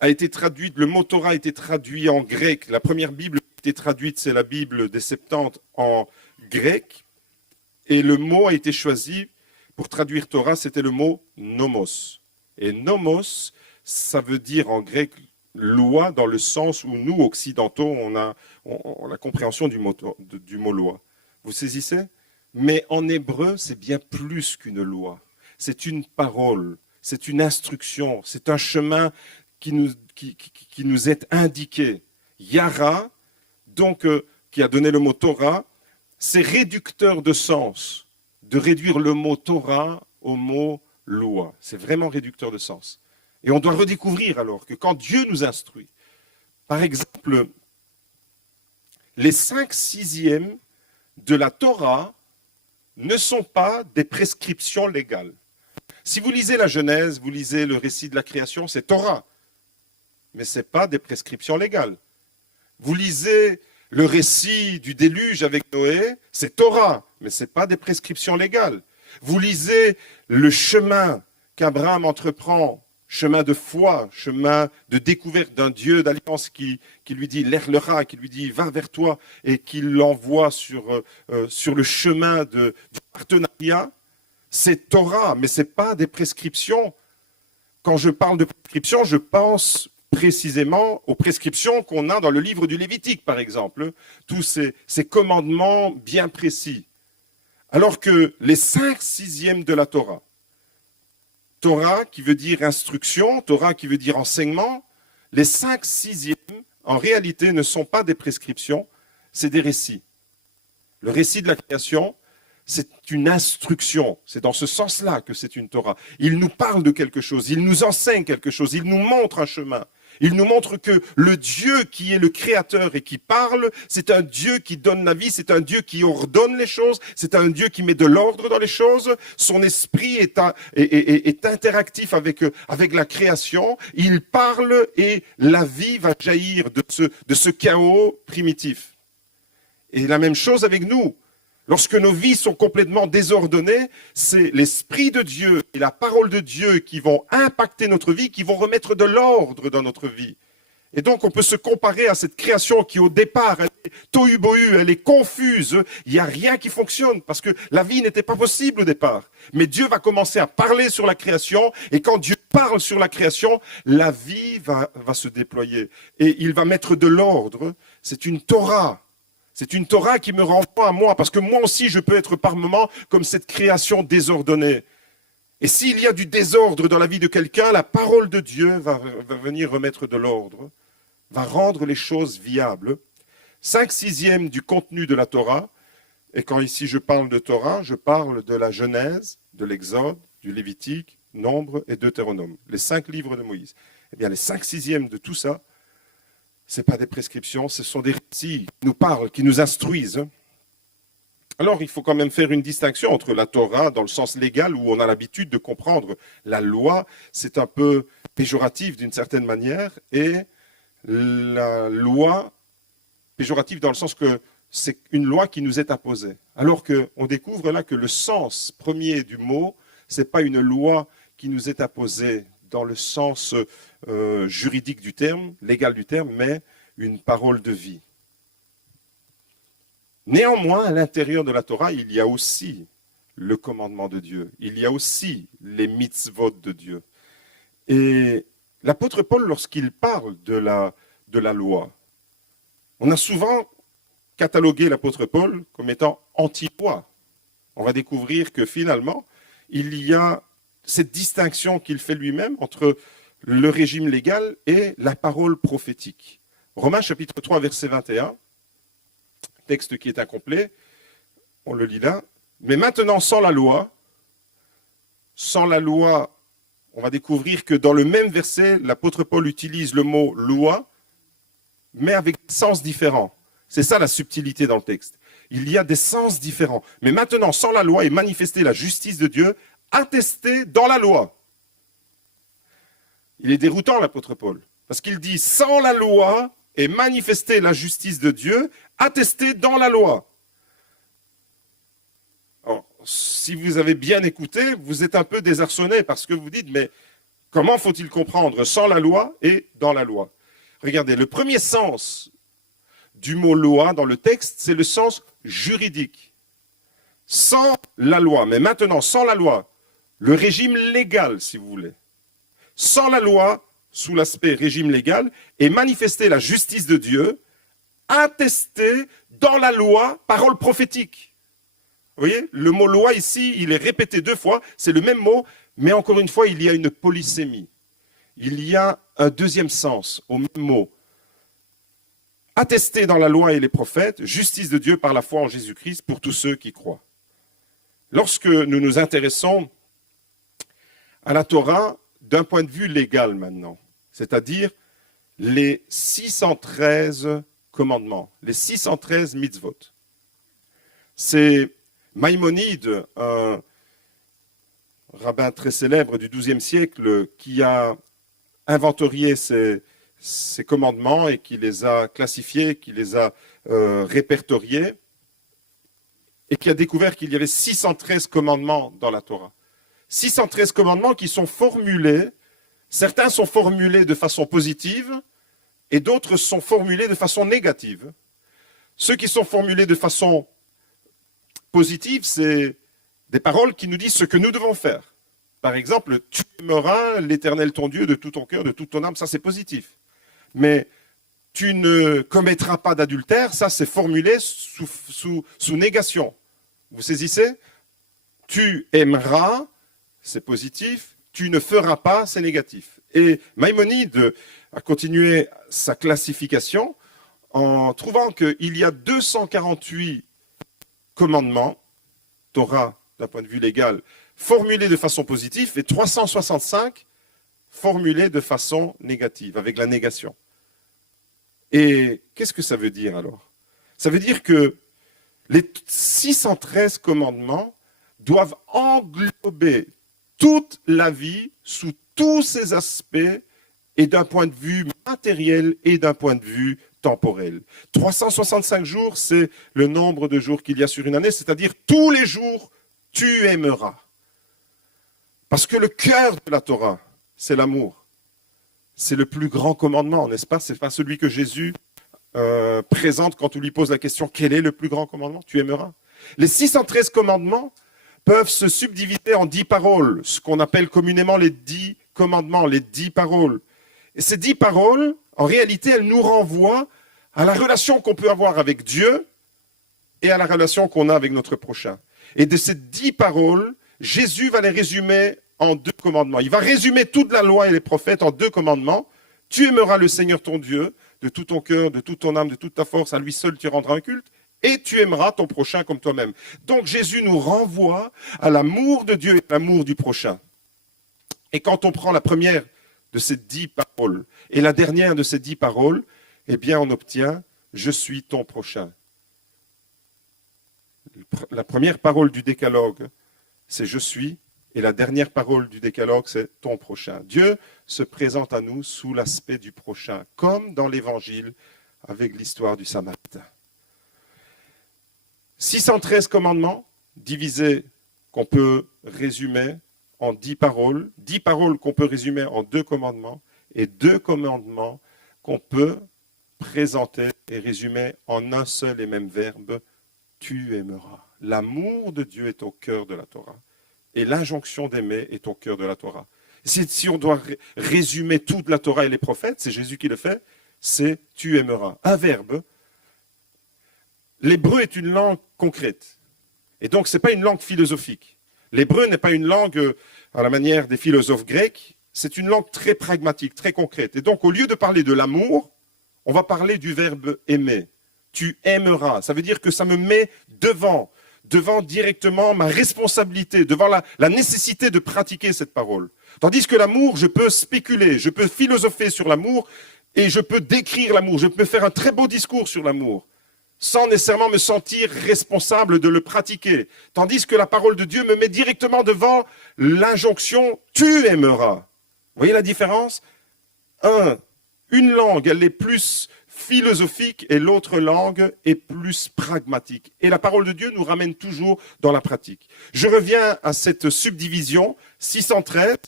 a été traduite, le mot Torah a été traduit en grec. La première Bible qui a été traduite, c'est la Bible des Septante en grec. Et le mot a été choisi pour traduire Torah, c'était le mot nomos. Et nomos, ça veut dire en grec loi, dans le sens où nous, occidentaux, on a la compréhension du mot loi. Vous saisissez? Mais en hébreu, c'est bien plus qu'une loi. C'est une parole, c'est une instruction, c'est un chemin qui nous est indiqué. Yara, donc, qui a donné le mot Torah, c'est réducteur de sens, de réduire le mot Torah au mot loi. C'est vraiment réducteur de sens. Et on doit redécouvrir alors que quand Dieu nous instruit, par exemple, les 5/6 de la Torah ne sont pas des prescriptions légales. Si vous lisez la Genèse, vous lisez le récit de la création, c'est Torah. Mais ce n'est pas des prescriptions légales. Vous lisez le récit du déluge avec Noé, c'est Torah, mais ce n'est pas des prescriptions légales. Vous lisez le chemin qu'Abraham entreprend, chemin de foi, chemin de découverte d'un Dieu d'alliance qui lui dit l'Erlera, qui lui dit va vers toi et qui l'envoie sur le chemin du partenariat, c'est Torah, mais ce n'est pas des prescriptions. Quand je parle de prescriptions, je pense précisément aux prescriptions qu'on a dans le livre du Lévitique, par exemple, tous ces commandements bien précis. Alors que les 5/6 de la Torah, Torah qui veut dire instruction, Torah qui veut dire enseignement, les 5/6 en réalité ne sont pas des prescriptions, c'est des récits. Le récit de la création, c'est une instruction, c'est dans ce sens-là que c'est une Torah. Il nous parle de quelque chose, il nous enseigne quelque chose, il nous montre un chemin. Il nous montre que le Dieu qui est le créateur et qui parle, c'est un Dieu qui donne la vie, c'est un Dieu qui ordonne les choses, c'est un Dieu qui met de l'ordre dans les choses. Son esprit est interactif avec la création. Il parle et la vie va jaillir de ce chaos primitif. Et la même chose avec nous. Lorsque nos vies sont complètement désordonnées, c'est l'Esprit de Dieu et la parole de Dieu qui vont impacter notre vie, qui vont remettre de l'ordre dans notre vie. Et donc, on peut se comparer à cette création qui, au départ, elle est tohu-bohu, elle est confuse. Il n'y a rien qui fonctionne parce que la vie n'était pas possible au départ. Mais Dieu va commencer à parler sur la création et quand Dieu parle sur la création, la vie va se déployer. Et il va mettre de l'ordre. C'est une Torah. C'est une Torah qui me renvoie à moi, parce que moi aussi je peux être par moments comme cette création désordonnée. Et s'il y a du désordre dans la vie de quelqu'un, la parole de Dieu va venir remettre de l'ordre, va rendre les choses viables. 5/6 du contenu de la Torah, et quand ici je parle de Torah, je parle de la Genèse, de l'Exode, du Lévitique, Nombre et Deutéronome, les 5 livres de Moïse. Eh bien les 5/6 de tout ça, ce n'est pas des prescriptions, ce sont des récits qui nous parlent, qui nous instruisent. Alors, il faut quand même faire une distinction entre la Torah, dans le sens légal, où on a l'habitude de comprendre la loi, c'est un peu péjoratif d'une certaine manière, et la loi, péjorative dans le sens que c'est une loi qui nous est imposée. Alors qu'on découvre là que le sens premier du mot, ce n'est pas une loi qui nous est imposée dans le sens juridique du terme, légal du terme, mais une parole de vie. Néanmoins, à l'intérieur de la Torah, il y a aussi le commandement de Dieu. Il y a aussi les mitzvot de Dieu. Et l'apôtre Paul, lorsqu'il parle de la loi, on a souvent catalogué l'apôtre Paul comme étant anti-loi. On va découvrir que finalement, il y a cette distinction qu'il fait lui-même entre le régime légal et la parole prophétique. Romains chapitre 3, verset 21, texte qui est incomplet, on le lit là. Mais maintenant, sans la loi, on va découvrir que dans le même verset, l'apôtre Paul utilise le mot loi, mais avec des sens différents. C'est ça la subtilité dans le texte. Il y a des sens différents. Mais maintenant, sans la loi est manifestée la justice de Dieu, attestée dans la loi. Il est déroutant, l'apôtre Paul, parce qu'il dit sans la loi est manifestée la justice de Dieu, attestée dans la loi. Alors, si vous avez bien écouté, vous êtes un peu désarçonné parce que vous dites, mais comment faut-il comprendre sans la loi et dans la loi? Regardez, le premier sens du mot loi dans le texte, c'est le sens juridique. Sans la loi, mais maintenant sans la loi, le régime légal, si vous voulez. Sans la loi, sous l'aspect régime légal, est manifestée la justice de Dieu, attestée dans la loi, parole prophétique. Vous voyez, le mot loi ici, il est répété 2 fois, c'est le même mot, mais encore une fois, il y a une polysémie. Il y a un deuxième sens au même mot. Attesté dans la loi et les prophètes, justice de Dieu par la foi en Jésus-Christ pour tous ceux qui croient. Lorsque nous nous intéressons à la Torah d'un point de vue légal maintenant, c'est-à-dire les 613 commandements, les 613 mitzvot. C'est Maïmonide, un rabbin très célèbre du XIIe siècle, qui a inventorié ces commandements et qui les a classifiés, qui les a répertoriés, et qui a découvert qu'il y avait 613 commandements dans la Torah. 613 commandements qui sont formulés, certains sont formulés de façon positive et d'autres sont formulés de façon négative. Ceux qui sont formulés de façon positive, c'est des paroles qui nous disent ce que nous devons faire. Par exemple, tu aimeras l'Éternel ton Dieu de tout ton cœur, de toute ton âme, ça c'est positif. Mais tu ne commettras pas d'adultère, ça c'est formulé sous négation. Vous saisissez? Tu aimeras, c'est positif, tu ne feras pas, c'est négatif. Et Maïmonide a continué sa classification en trouvant qu'il y a 248 commandements, Torah d'un point de vue légal, formulés de façon positive, et 365 formulée de façon négative, avec la négation. Et qu'est-ce que ça veut dire alors? Ça veut dire que les 613 commandements doivent englober toute la vie sous tous ses aspects et d'un point de vue matériel et d'un point de vue temporel. 365 jours, c'est le nombre de jours qu'il y a sur une année, c'est-à-dire tous les jours, tu aimeras. Parce que le cœur de la Torah, c'est l'amour. C'est le plus grand commandement, n'est-ce pas? C'est pas celui que Jésus présente quand on lui pose la question, quel est le plus grand commandement? Tu aimeras. Les 613 commandements peuvent se subdiviser en 10 paroles, ce qu'on appelle communément les 10 commandements, les 10 paroles. Et ces 10 paroles, en réalité, elles nous renvoient à la relation qu'on peut avoir avec Dieu et à la relation qu'on a avec notre prochain. Et de ces 10 paroles, Jésus va les résumer en 2 commandements. Il va résumer toute la loi et les prophètes en 2 commandements. Tu aimeras le Seigneur ton Dieu de tout ton cœur, de toute ton âme, de toute ta force, à lui seul tu rendras un culte, et tu aimeras ton prochain comme toi-même. Donc Jésus nous renvoie à l'amour de Dieu et à l'amour du prochain. Et quand on prend la première de ces 10 paroles et la dernière de ces 10 paroles, eh bien on obtient « Je suis ton prochain ». La première parole du décalogue, c'est « Je suis ». Et la dernière parole du décalogue, c'est « ton prochain ». Dieu se présente à nous sous l'aspect du prochain, comme dans l'Évangile avec l'histoire du Samaritain. 613 commandements divisés qu'on peut résumer en 10 paroles qu'on peut résumer en 2 commandements, et 2 commandements qu'on peut présenter et résumer en un seul et même verbe, tu aimeras. L'amour de Dieu est au cœur de la Torah. Et l'injonction d'aimer est au cœur de la Torah. Si on doit résumer toute la Torah et les prophètes, c'est Jésus qui le fait, c'est « tu aimeras ». Un verbe. L'hébreu est une langue concrète. Et donc, ce n'est pas une langue philosophique. L'hébreu n'est pas une langue à la manière des philosophes grecs, c'est une langue très pragmatique, très concrète. Et donc, au lieu de parler de l'amour, on va parler du verbe « aimer ». Tu aimeras. Ça veut dire que ça me met devant directement ma responsabilité, devant la nécessité de pratiquer cette parole. Tandis que l'amour, je peux spéculer, je peux philosopher sur l'amour et je peux décrire l'amour, je peux faire un très beau discours sur l'amour, sans nécessairement me sentir responsable de le pratiquer. Tandis que la parole de Dieu me met directement devant l'injonction « tu aimeras ». Vous voyez la différence? Une langue, elle est plus philosophique et l'autre langue est plus pragmatique. Et la parole de Dieu nous ramène toujours dans la pratique. Je reviens à cette subdivision 613,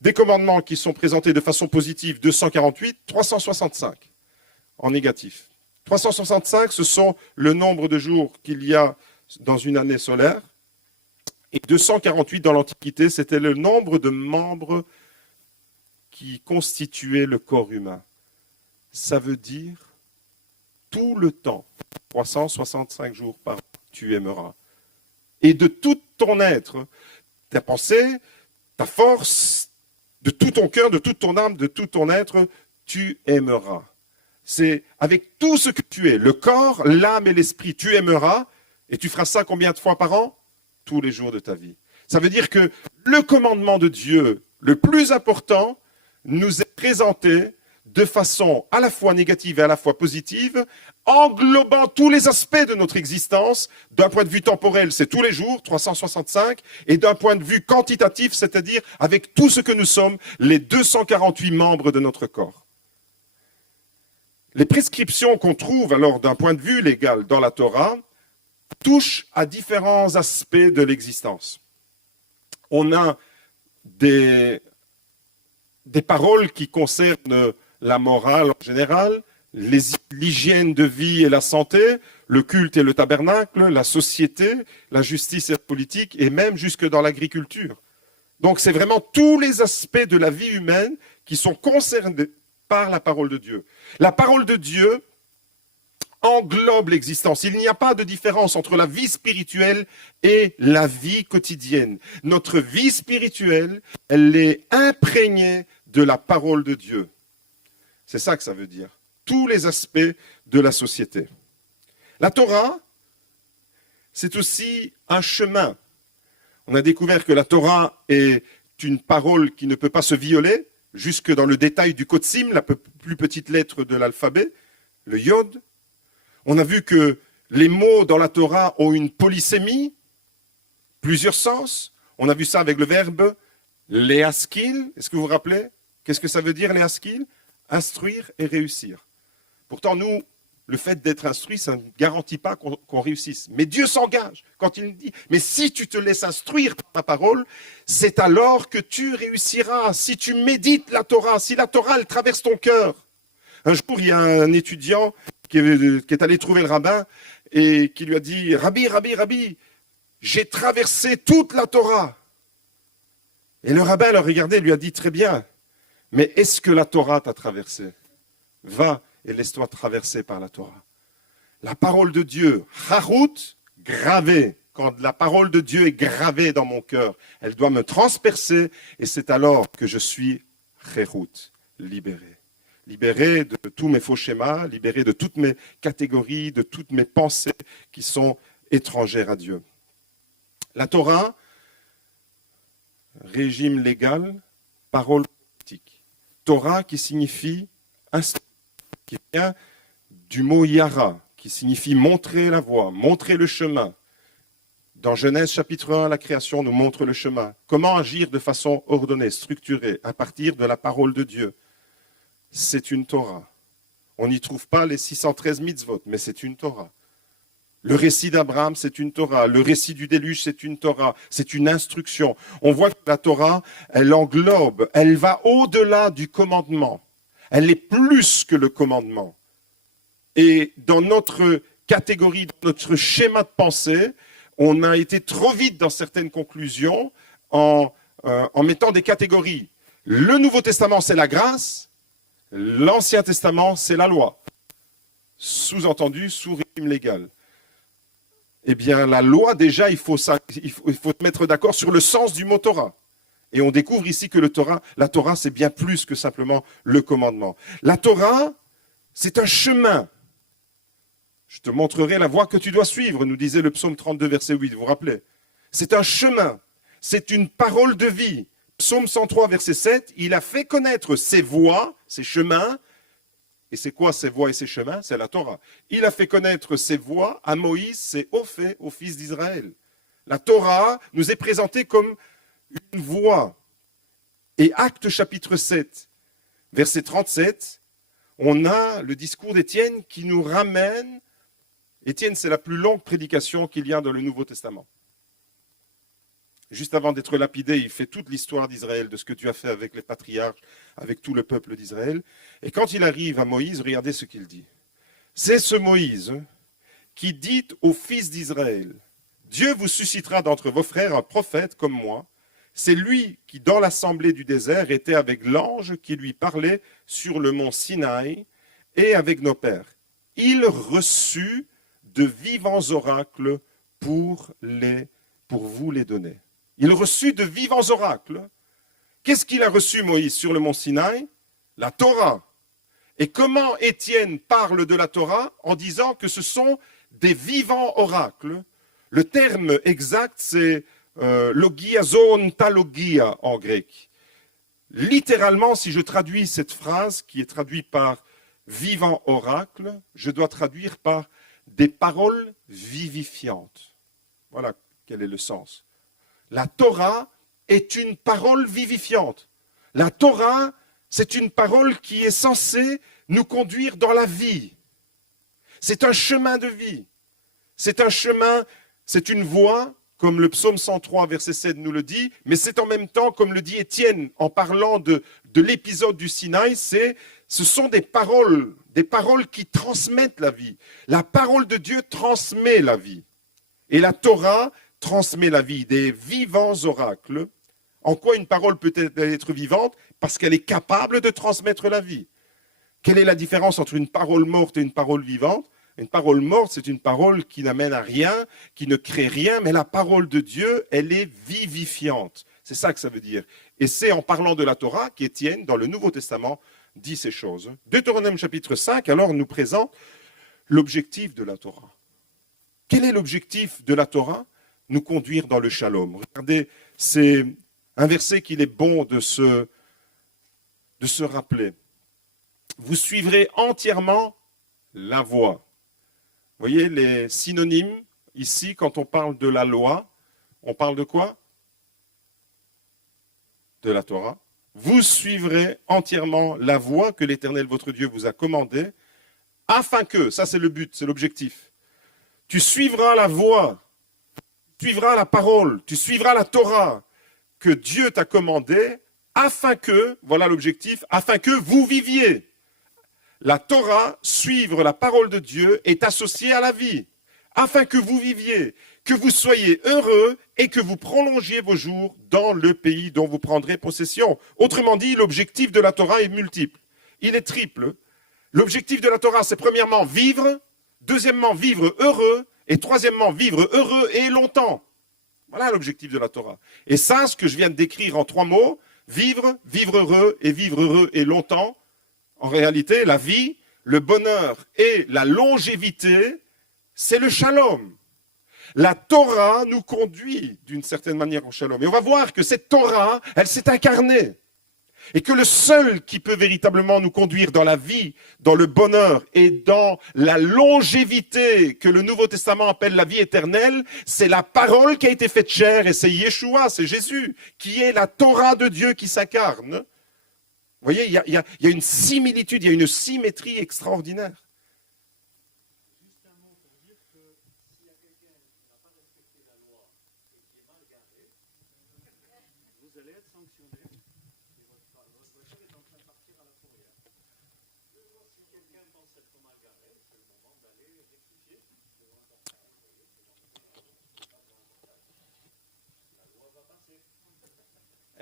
des commandements qui sont présentés de façon positive 248, 365 en négatif. 365, ce sont le nombre de jours qu'il y a dans une année solaire. Et 248 dans l'Antiquité, c'était le nombre de membres qui constituaient le corps humain. Ça veut dire tout le temps, 365 jours par an, tu aimeras. Et de tout ton être, ta pensée, ta force, de tout ton cœur, de toute ton âme, de tout ton être, tu aimeras. C'est avec tout ce que tu es, le corps, l'âme et l'esprit, tu aimeras, et tu feras ça combien de fois par an? Tous les jours de ta vie. Ça veut dire que le commandement de Dieu, le plus important, nous est présenté de façon à la fois négative et à la fois positive, englobant tous les aspects de notre existence. D'un point de vue temporel, c'est tous les jours, 365, et d'un point de vue quantitatif, c'est-à-dire avec tout ce que nous sommes, les 248 membres de notre corps. Les prescriptions qu'on trouve alors d'un point de vue légal dans la Torah touchent à différents aspects de l'existence. On a des paroles qui concernent la morale en général, l'hygiène de vie et la santé, le culte et le tabernacle, la société, la justice et la politique, et même jusque dans l'agriculture. Donc c'est vraiment tous les aspects de la vie humaine qui sont concernés par la parole de Dieu. La parole de Dieu englobe l'existence. Il n'y a pas de différence entre la vie spirituelle et la vie quotidienne. Notre vie spirituelle, elle est imprégnée de la parole de Dieu. C'est ça que ça veut dire. Tous les aspects de la société. La Torah, c'est aussi un chemin. On a découvert que la Torah est une parole qui ne peut pas se violer, jusque dans le détail du Kotsim, la plus petite lettre de l'alphabet, le Yod. On a vu que les mots dans la Torah ont une polysémie, plusieurs sens. On a vu ça avec le verbe léaskil. Est-ce que vous vous rappelez? Qu'est-ce que ça veut dire léaskil? Instruire et réussir. Pourtant, nous, le fait d'être instruit, ça ne garantit pas qu'on réussisse. Mais Dieu s'engage quand il dit, mais si tu te laisses instruire par ma parole, c'est alors que tu réussiras. Si tu médites la Torah, si la Torah, elle traverse ton cœur. Un jour, il y a un étudiant qui est allé trouver le rabbin et qui lui a dit, Rabbi, Rabbi, Rabbi, j'ai traversé toute la Torah. Et le rabbin l'a regardé et lui a dit, très bien, mais est-ce que la Torah t'a traversé? Va et laisse-toi traverser par la Torah. La parole de Dieu, Harut, gravée. Quand la parole de Dieu est gravée dans mon cœur, elle doit me transpercer et c'est alors que je suis Harut, libéré. Libéré de tous mes faux schémas, libéré de toutes mes catégories, de toutes mes pensées qui sont étrangères à Dieu. La Torah, régime légal, parole politique. Torah qui signifie qui vient du mot yara, qui signifie montrer la voie, montrer le chemin. Dans Genèse chapitre 1, la création nous montre le chemin. Comment agir de façon ordonnée, structurée, à partir de la parole de Dieu. C'est une Torah. On n'y trouve pas les 613 mitzvot, mais c'est une Torah. Le récit d'Abraham, c'est une Torah. Le récit du déluge, c'est une Torah. C'est une instruction. On voit que la Torah, elle englobe, elle va au-delà du commandement. Elle est plus que le commandement. Et dans notre catégorie, dans notre schéma de pensée, on a été trop vite dans certaines conclusions en mettant des catégories. Le Nouveau Testament, c'est la grâce. L'Ancien Testament, c'est la loi. Sous-entendu, sous régime légal. Eh bien, la loi, déjà, il faut se mettre d'accord sur le sens du mot Torah. Et on découvre ici que la Torah, c'est bien plus que simplement le commandement. La Torah, c'est un chemin. Je te montrerai la voie que tu dois suivre, nous disait le psaume 32, verset 8, vous vous rappelez? C'est un chemin, c'est une parole de vie. Psaume 103, verset 7, il a fait connaître ses voies, ses chemins. Et c'est quoi ces voies et ces chemins? C'est la Torah. Il a fait connaître ses voies à Moïse, c'est Ophé, au fils d'Israël. La Torah nous est présentée comme une voie. Et Actes chapitre 7, verset 37, on a le discours d'Étienne qui nous ramène. Étienne, c'est la plus longue prédication qu'il y a dans le Nouveau Testament. Juste avant d'être lapidé, il fait toute l'histoire d'Israël, de ce que Dieu a fait avec les patriarches, avec tout le peuple d'Israël. Et quand il arrive à Moïse, regardez ce qu'il dit. C'est ce Moïse qui dit aux fils d'Israël, Dieu vous suscitera d'entre vos frères un prophète comme moi. C'est lui qui, dans l'assemblée du désert, était avec l'ange qui lui parlait sur le mont Sinaï et avec nos pères. Il reçut de vivants oracles pour vous les donner. Il reçut de vivants oracles. Qu'est-ce qu'il a reçu, Moïse, sur le mont Sinaï? La Torah. Et comment Étienne parle de la Torah? En disant que ce sont des vivants oracles. Le terme exact, c'est logiazon talogia en grec. Littéralement, si je traduis cette phrase, qui est traduite par vivant oracle, je dois traduire par des paroles vivifiantes. Voilà quel est le sens. La Torah est une parole vivifiante. La Torah, c'est une parole qui est censée nous conduire dans la vie. C'est un chemin de vie. C'est un chemin, c'est une voie, comme le psaume 103, verset 7 nous le dit, mais c'est en même temps, comme le dit Étienne, en parlant de l'épisode du Sinaï, ce sont des paroles qui transmettent la vie. La parole de Dieu transmet la vie. Et la Torah transmet la vie, des vivants oracles. En quoi une parole peut être vivante? Parce qu'elle est capable de transmettre la vie. Quelle est la différence entre une parole morte et une parole vivante? Une parole morte, c'est une parole qui n'amène à rien, qui ne crée rien, mais la parole de Dieu, elle est vivifiante. C'est ça que ça veut dire. Et c'est en parlant de la Torah qu'Étienne, dans le Nouveau Testament, dit ces choses. Deutéronome chapitre 5, alors, nous présente l'objectif de la Torah. Quel est l'objectif de la Torah? Nous conduire dans le shalom. Regardez, c'est un verset qu'il est bon de se de se rappeler. Vous suivrez entièrement la voie. Vous voyez les synonymes ici quand on parle de la loi, on parle de quoi? De la Torah. Vous suivrez entièrement la voie que l'Éternel votre Dieu vous a commandée, afin que, ça c'est le but, c'est l'objectif, tu suivras la voie, tu suivras la parole, tu suivras la Torah que Dieu t'a commandée, afin que, voilà l'objectif, afin que vous viviez. La Torah, suivre la parole de Dieu, est associée à la vie, afin que vous viviez, que vous soyez heureux et que vous prolongiez vos jours dans le pays dont vous prendrez possession. Autrement dit, l'objectif de la Torah est multiple. Il est triple. L'objectif de la Torah, c'est premièrement vivre, deuxièmement vivre heureux, et troisièmement vivre heureux et longtemps. Voilà l'objectif de la Torah. Et ça, ce que je viens de décrire en 3 mots, vivre, vivre heureux et longtemps, en réalité, la vie, le bonheur et la longévité, c'est le shalom. La Torah nous conduit d'une certaine manière au shalom. Et on va voir que cette Torah, elle s'est incarnée. Et que le seul qui peut véritablement nous conduire dans la vie, dans le bonheur et dans la longévité que le Nouveau Testament appelle la vie éternelle, c'est la parole qui a été faite chair et c'est Yeshua, c'est Jésus, qui est la Torah de Dieu qui s'incarne. Vous voyez, il y a une similitude, il y a une symétrie extraordinaire.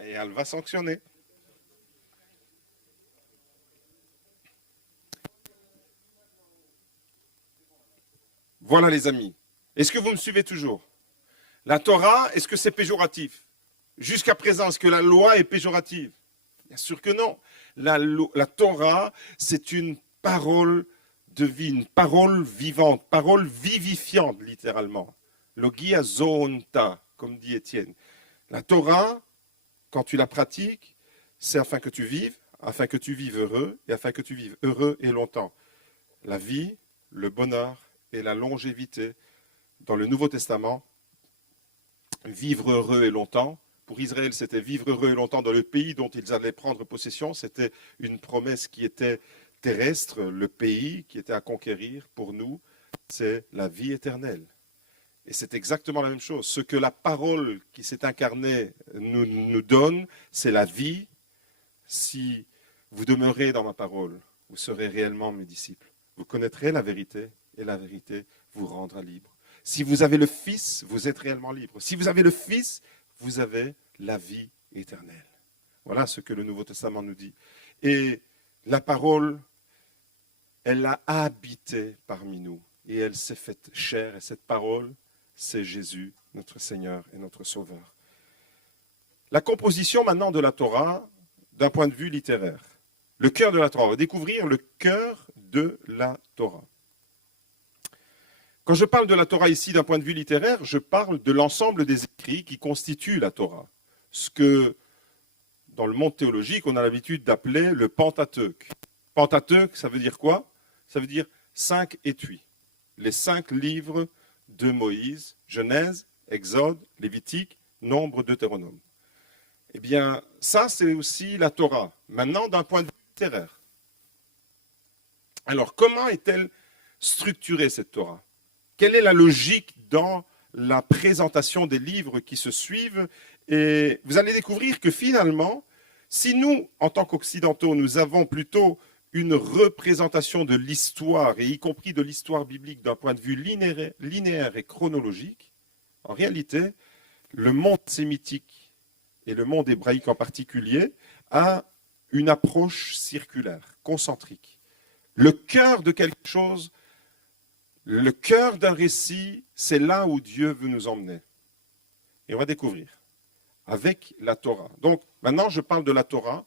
Et elle va sanctionner. Voilà les amis. Est-ce que vous me suivez toujours? La Torah, est-ce que c'est péjoratif? Jusqu'à présent, est-ce que la loi est péjorative? Bien sûr que non. La Torah, c'est une parole de vie, une parole vivante, parole vivifiante, littéralement. Logia zoonta, comme dit Étienne. La Torah, quand tu la pratiques, c'est afin que tu vives heureux, et afin que tu vives heureux et longtemps. La vie, le bonheur et la longévité dans le Nouveau Testament, vivre heureux et longtemps. Pour Israël, c'était vivre heureux et longtemps dans le pays dont ils allaient prendre possession. C'était une promesse qui était terrestre, le pays qui était à conquérir. Pour nous, c'est la vie éternelle. Et c'est exactement la même chose. Ce que la parole qui s'est incarnée nous donne, c'est la vie. Si vous demeurez dans ma parole, vous serez réellement mes disciples. Vous connaîtrez la vérité et la vérité vous rendra libre. Si vous avez le Fils, vous êtes réellement libre. Si vous avez le Fils, vous avez la vie éternelle. Voilà ce que le Nouveau Testament nous dit. Et la parole, elle a habité parmi nous. Et elle s'est faite chair. Et cette parole, c'est Jésus, notre Seigneur et notre Sauveur. La composition maintenant de la Torah, d'un point de vue littéraire. Le cœur de la Torah. On va découvrir le cœur de la Torah. Quand je parle de la Torah ici d'un point de vue littéraire, je parle de l'ensemble des écrits qui constituent la Torah. Ce que, dans le monde théologique, on a l'habitude d'appeler le Pentateuque. Pentateuque, ça veut dire quoi? Ça veut dire 5 étuis. Les 5 livres de Moïse, Genèse, Exode, Lévitique, Nombre, Deutéronome. Eh bien, ça, c'est aussi la Torah. Maintenant, d'un point de vue littéraire. Alors, comment est-elle structurée, cette Torah? Quelle est la logique dans la présentation des livres qui se suivent? Et vous allez découvrir que finalement, si nous, en tant qu'occidentaux, nous avons plutôt une représentation de l'histoire, et y compris de l'histoire biblique d'un point de vue linéaire et chronologique, en réalité, le monde sémitique et le monde hébraïque en particulier a une approche circulaire, concentrique. Le cœur de quelque chose, le cœur d'un récit, c'est là où Dieu veut nous emmener. Et on va découvrir avec la Torah. Donc, maintenant, je parle de la Torah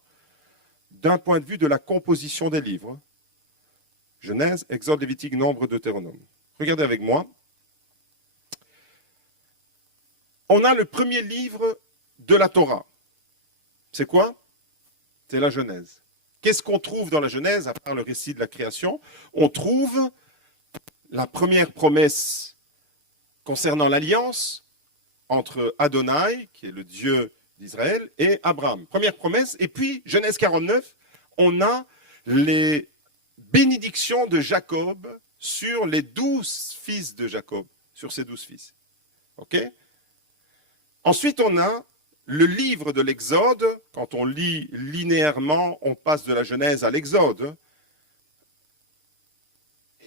d'un point de vue de la composition des livres. Genèse, Exode, Lévitique, Nombre, Deutéronome. Regardez avec moi. On a le premier livre de la Torah. C'est quoi? C'est la Genèse. Qu'est-ce qu'on trouve dans la Genèse, à part le récit de la création? On trouve la première promesse concernant l'alliance entre Adonai, qui est le Dieu d'Israël, et Abraham. Première promesse. Et puis, Genèse 49, on a les bénédictions de Jacob sur les 12 fils de Jacob, sur ses 12 fils. OK? Ensuite, on a le livre de l'Exode. Quand on lit linéairement, on passe de la Genèse à l'Exode.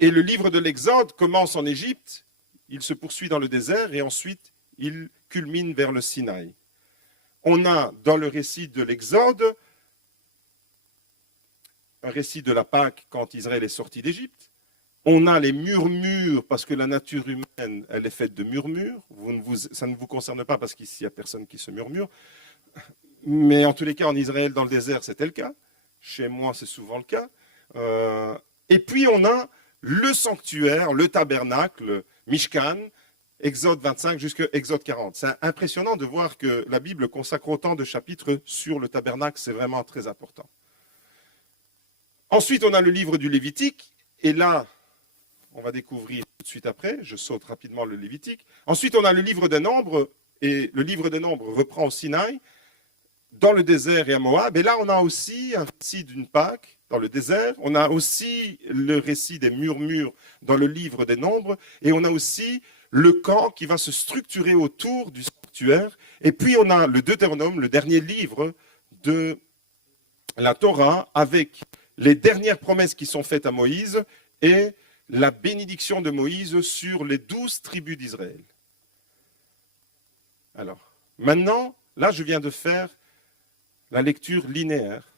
Et le livre de l'Exode commence en Égypte, il se poursuit dans le désert et ensuite il culmine vers le Sinaï. On a dans le récit de l'Exode un récit de la Pâque quand Israël est sorti d'Égypte. On a les murmures, parce que la nature humaine, elle est faite de murmures. Ça ne vous concerne pas parce qu'ici, il n'y a personne qui se murmure. Mais en tous les cas, en Israël, dans le désert, c'était le cas. Chez moi, c'est souvent le cas. Et puis, on a le sanctuaire, le tabernacle, Mishkan, Exode 25 jusqu'à Exode 40. C'est impressionnant de voir que la Bible consacre autant de chapitres sur le tabernacle. C'est vraiment très important. Ensuite, on a le livre du Lévitique. Et là, on va découvrir tout de suite après, je saute rapidement le Lévitique. Ensuite, on a le livre des Nombres, et le livre des Nombres reprend au Sinaï, dans le désert et à Moab. Et là, on a aussi un récit d'une Pâque dans le désert. On a aussi le récit des murmures dans le livre des Nombres. Et on a aussi le camp qui va se structurer autour du sanctuaire. Et puis, on a le Deutéronome, le dernier livre de la Torah, avec les dernières promesses qui sont faites à Moïse et la bénédiction de Moïse sur les 12 tribus d'Israël. Alors, maintenant, là, je viens de faire la lecture linéaire.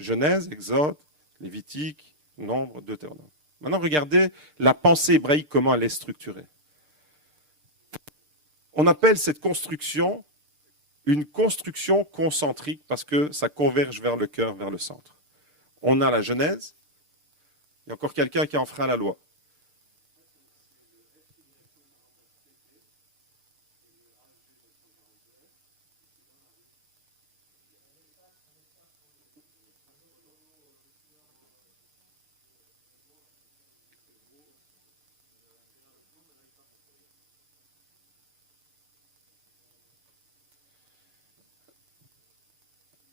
Genèse, Exode, Lévitique, Nombre, Deutéronome. Maintenant, regardez la pensée hébraïque, comment elle est structurée. On appelle cette construction une construction concentrique parce que ça converge vers le cœur, vers le centre. On a la Genèse. Il y a encore quelqu'un qui enfreint la loi.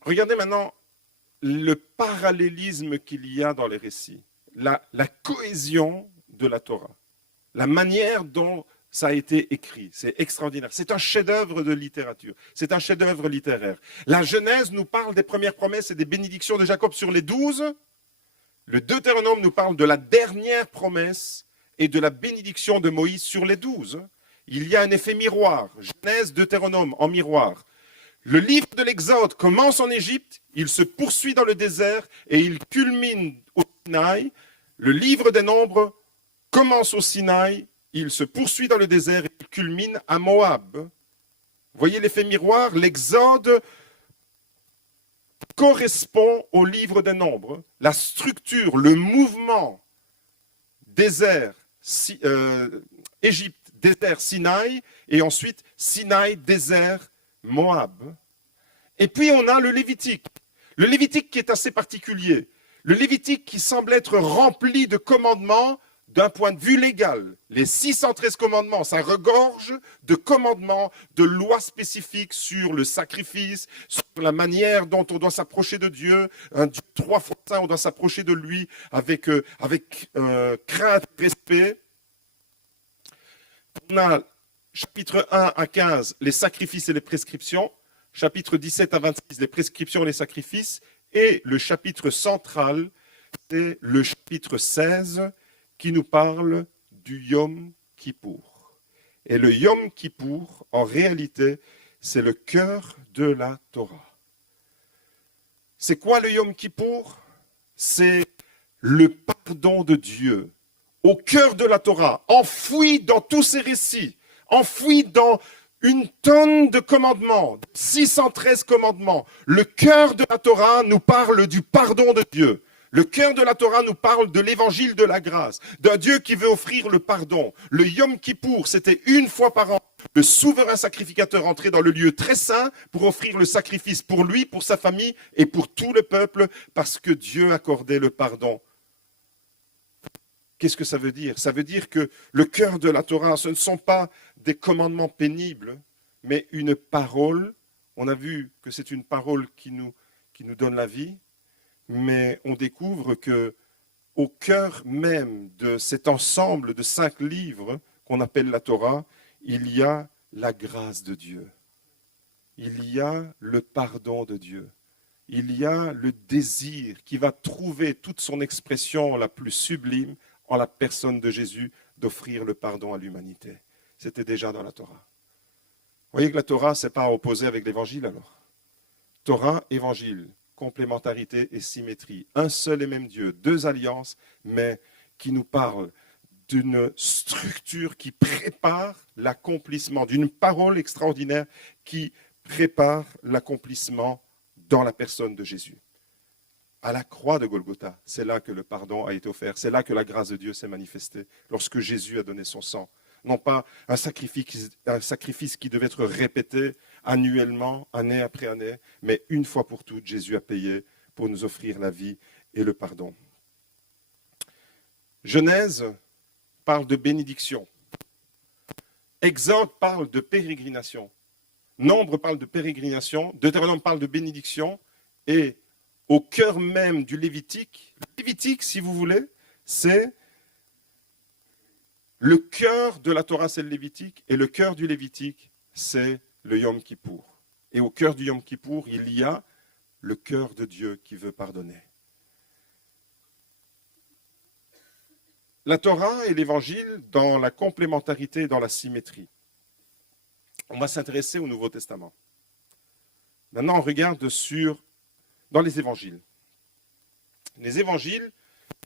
Regardez maintenant le parallélisme qu'il y a dans les récits, la cohésion de la Torah, la manière dont ça a été écrit, c'est extraordinaire. C'est un chef-d'œuvre de littérature, c'est un chef-d'œuvre littéraire. La Genèse nous parle des premières promesses et des bénédictions de Jacob sur les 12. Le Deutéronome nous parle de la dernière promesse et de la bénédiction de Moïse sur les 12. Il y a un effet miroir, Genèse, Deutéronome en miroir. Le livre de l'Exode commence en Égypte, il se poursuit dans le désert et il culmine au Sinaï. Le livre des Nombres commence au Sinaï, il se poursuit dans le désert et il culmine à Moab. Vous voyez l'effet miroir? L'Exode correspond au livre des Nombres. La structure, le mouvement désert, Égypte, désert, Sinaï, et ensuite Sinaï, désert, Moab. Et puis on a le Lévitique. Le Lévitique qui est assez particulier. Le Lévitique qui semble être rempli de commandements d'un point de vue légal. Les 613 commandements, ça regorge de commandements, de lois spécifiques sur le sacrifice, sur la manière dont on doit s'approcher de Dieu. Un Dieu 3 fois saint, on doit s'approcher de lui avec crainte et respect. On a chapitre 1 à 15, les sacrifices et les prescriptions. Chapitre 17 à 26, les prescriptions et les sacrifices. Et le chapitre central, c'est le chapitre 16 qui nous parle du Yom Kippour. Et le Yom Kippour, en réalité, c'est le cœur de la Torah. C'est quoi le Yom Kippour? C'est le pardon de Dieu au cœur de la Torah, enfoui dans tous ces récits, enfoui dans une tonne de commandements, 613 commandements. Le cœur de la Torah nous parle du pardon de Dieu. Le cœur de la Torah nous parle de l'évangile de la grâce, d'un Dieu qui veut offrir le pardon. Le Yom Kippour, c'était une fois par an, le souverain sacrificateur entrait dans le lieu très saint pour offrir le sacrifice pour lui, pour sa famille et pour tout le peuple, parce que Dieu accordait le pardon. Qu'est-ce que ça veut dire? Ça veut dire que le cœur de la Torah, ce ne sont pas des commandements pénibles, mais une parole. On a vu que c'est une parole qui nous donne la vie, mais on découvre que au cœur même de cet ensemble de 5 livres qu'on appelle la Torah, il y a la grâce de Dieu. Il y a le pardon de Dieu. Il y a le désir qui va trouver toute son expression la plus sublime en la personne de Jésus d'offrir le pardon à l'humanité. C'était déjà dans la Torah. Vous voyez que la Torah, ce n'est pas à opposer avec l'Évangile alors. Torah, Évangile, complémentarité et symétrie. Un seul et même Dieu, 2 alliances, mais qui nous parlent d'une structure qui prépare l'accomplissement, d'une parole extraordinaire qui prépare l'accomplissement dans la personne de Jésus. À la croix de Golgotha, c'est là que le pardon a été offert, c'est là que la grâce de Dieu s'est manifestée, lorsque Jésus a donné son sang. Non pas un sacrifice qui devait être répété annuellement, année après année, mais une fois pour toutes, Jésus a payé pour nous offrir la vie et le pardon. Genèse parle de bénédiction. Exode parle de pérégrination. Nombre parle de pérégrination. Deutéronome parle de bénédiction. Et au cœur même du Lévitique, le Lévitique, si vous voulez, c'est le cœur de la Torah, c'est le Lévitique, et le cœur du Lévitique, c'est le Yom Kippour. Et au cœur du Yom Kippour, il y a le cœur de Dieu qui veut pardonner. La Torah et l'Évangile dans la complémentarité et dans la symétrie. On va s'intéresser au Nouveau Testament. Maintenant, on regarde dans les Évangiles. Les Évangiles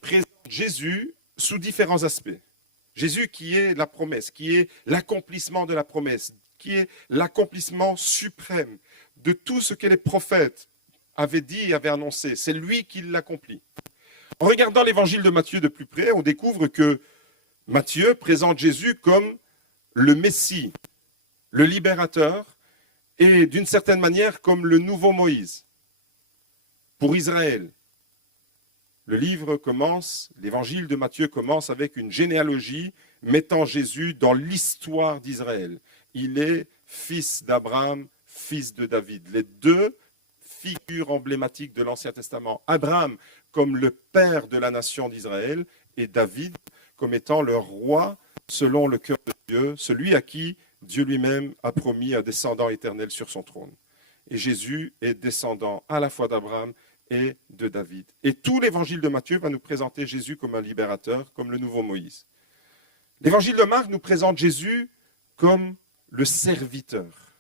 présentent Jésus sous différents aspects. Jésus qui est la promesse, qui est l'accomplissement de la promesse, qui est l'accomplissement suprême de tout ce que les prophètes avaient dit et avaient annoncé. C'est lui qui l'accomplit. En regardant l'évangile de Matthieu de plus près, on découvre que Matthieu présente Jésus comme le Messie, le libérateur, et d'une certaine manière comme le nouveau Moïse pour Israël. L'évangile de Matthieu commence avec une généalogie mettant Jésus dans l'histoire d'Israël. Il est fils d'Abraham, fils de David. Les 2 figures emblématiques de l'Ancien Testament. Abraham comme le père de la nation d'Israël et David comme étant le roi selon le cœur de Dieu, celui à qui Dieu lui-même a promis un descendant éternel sur son trône. Et Jésus est descendant à la fois d'Abraham et de David. Et tout l'évangile de Matthieu va nous présenter Jésus comme un libérateur, comme le nouveau Moïse. L'évangile de Marc nous présente Jésus comme le serviteur,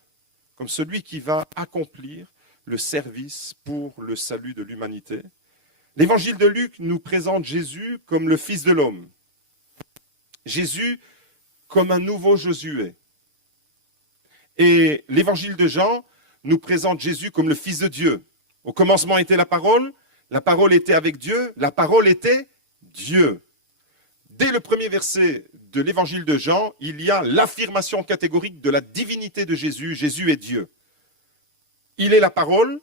comme celui qui va accomplir le service pour le salut de l'humanité. L'évangile de Luc nous présente Jésus comme le Fils de l'homme. Jésus comme un nouveau Josué. Et l'évangile de Jean nous présente Jésus comme le Fils de Dieu. Au commencement était la parole était avec Dieu, la parole était Dieu. Dès le premier verset de l'évangile de Jean, il y a l'affirmation catégorique de la divinité de Jésus. Jésus est Dieu. Il est la parole,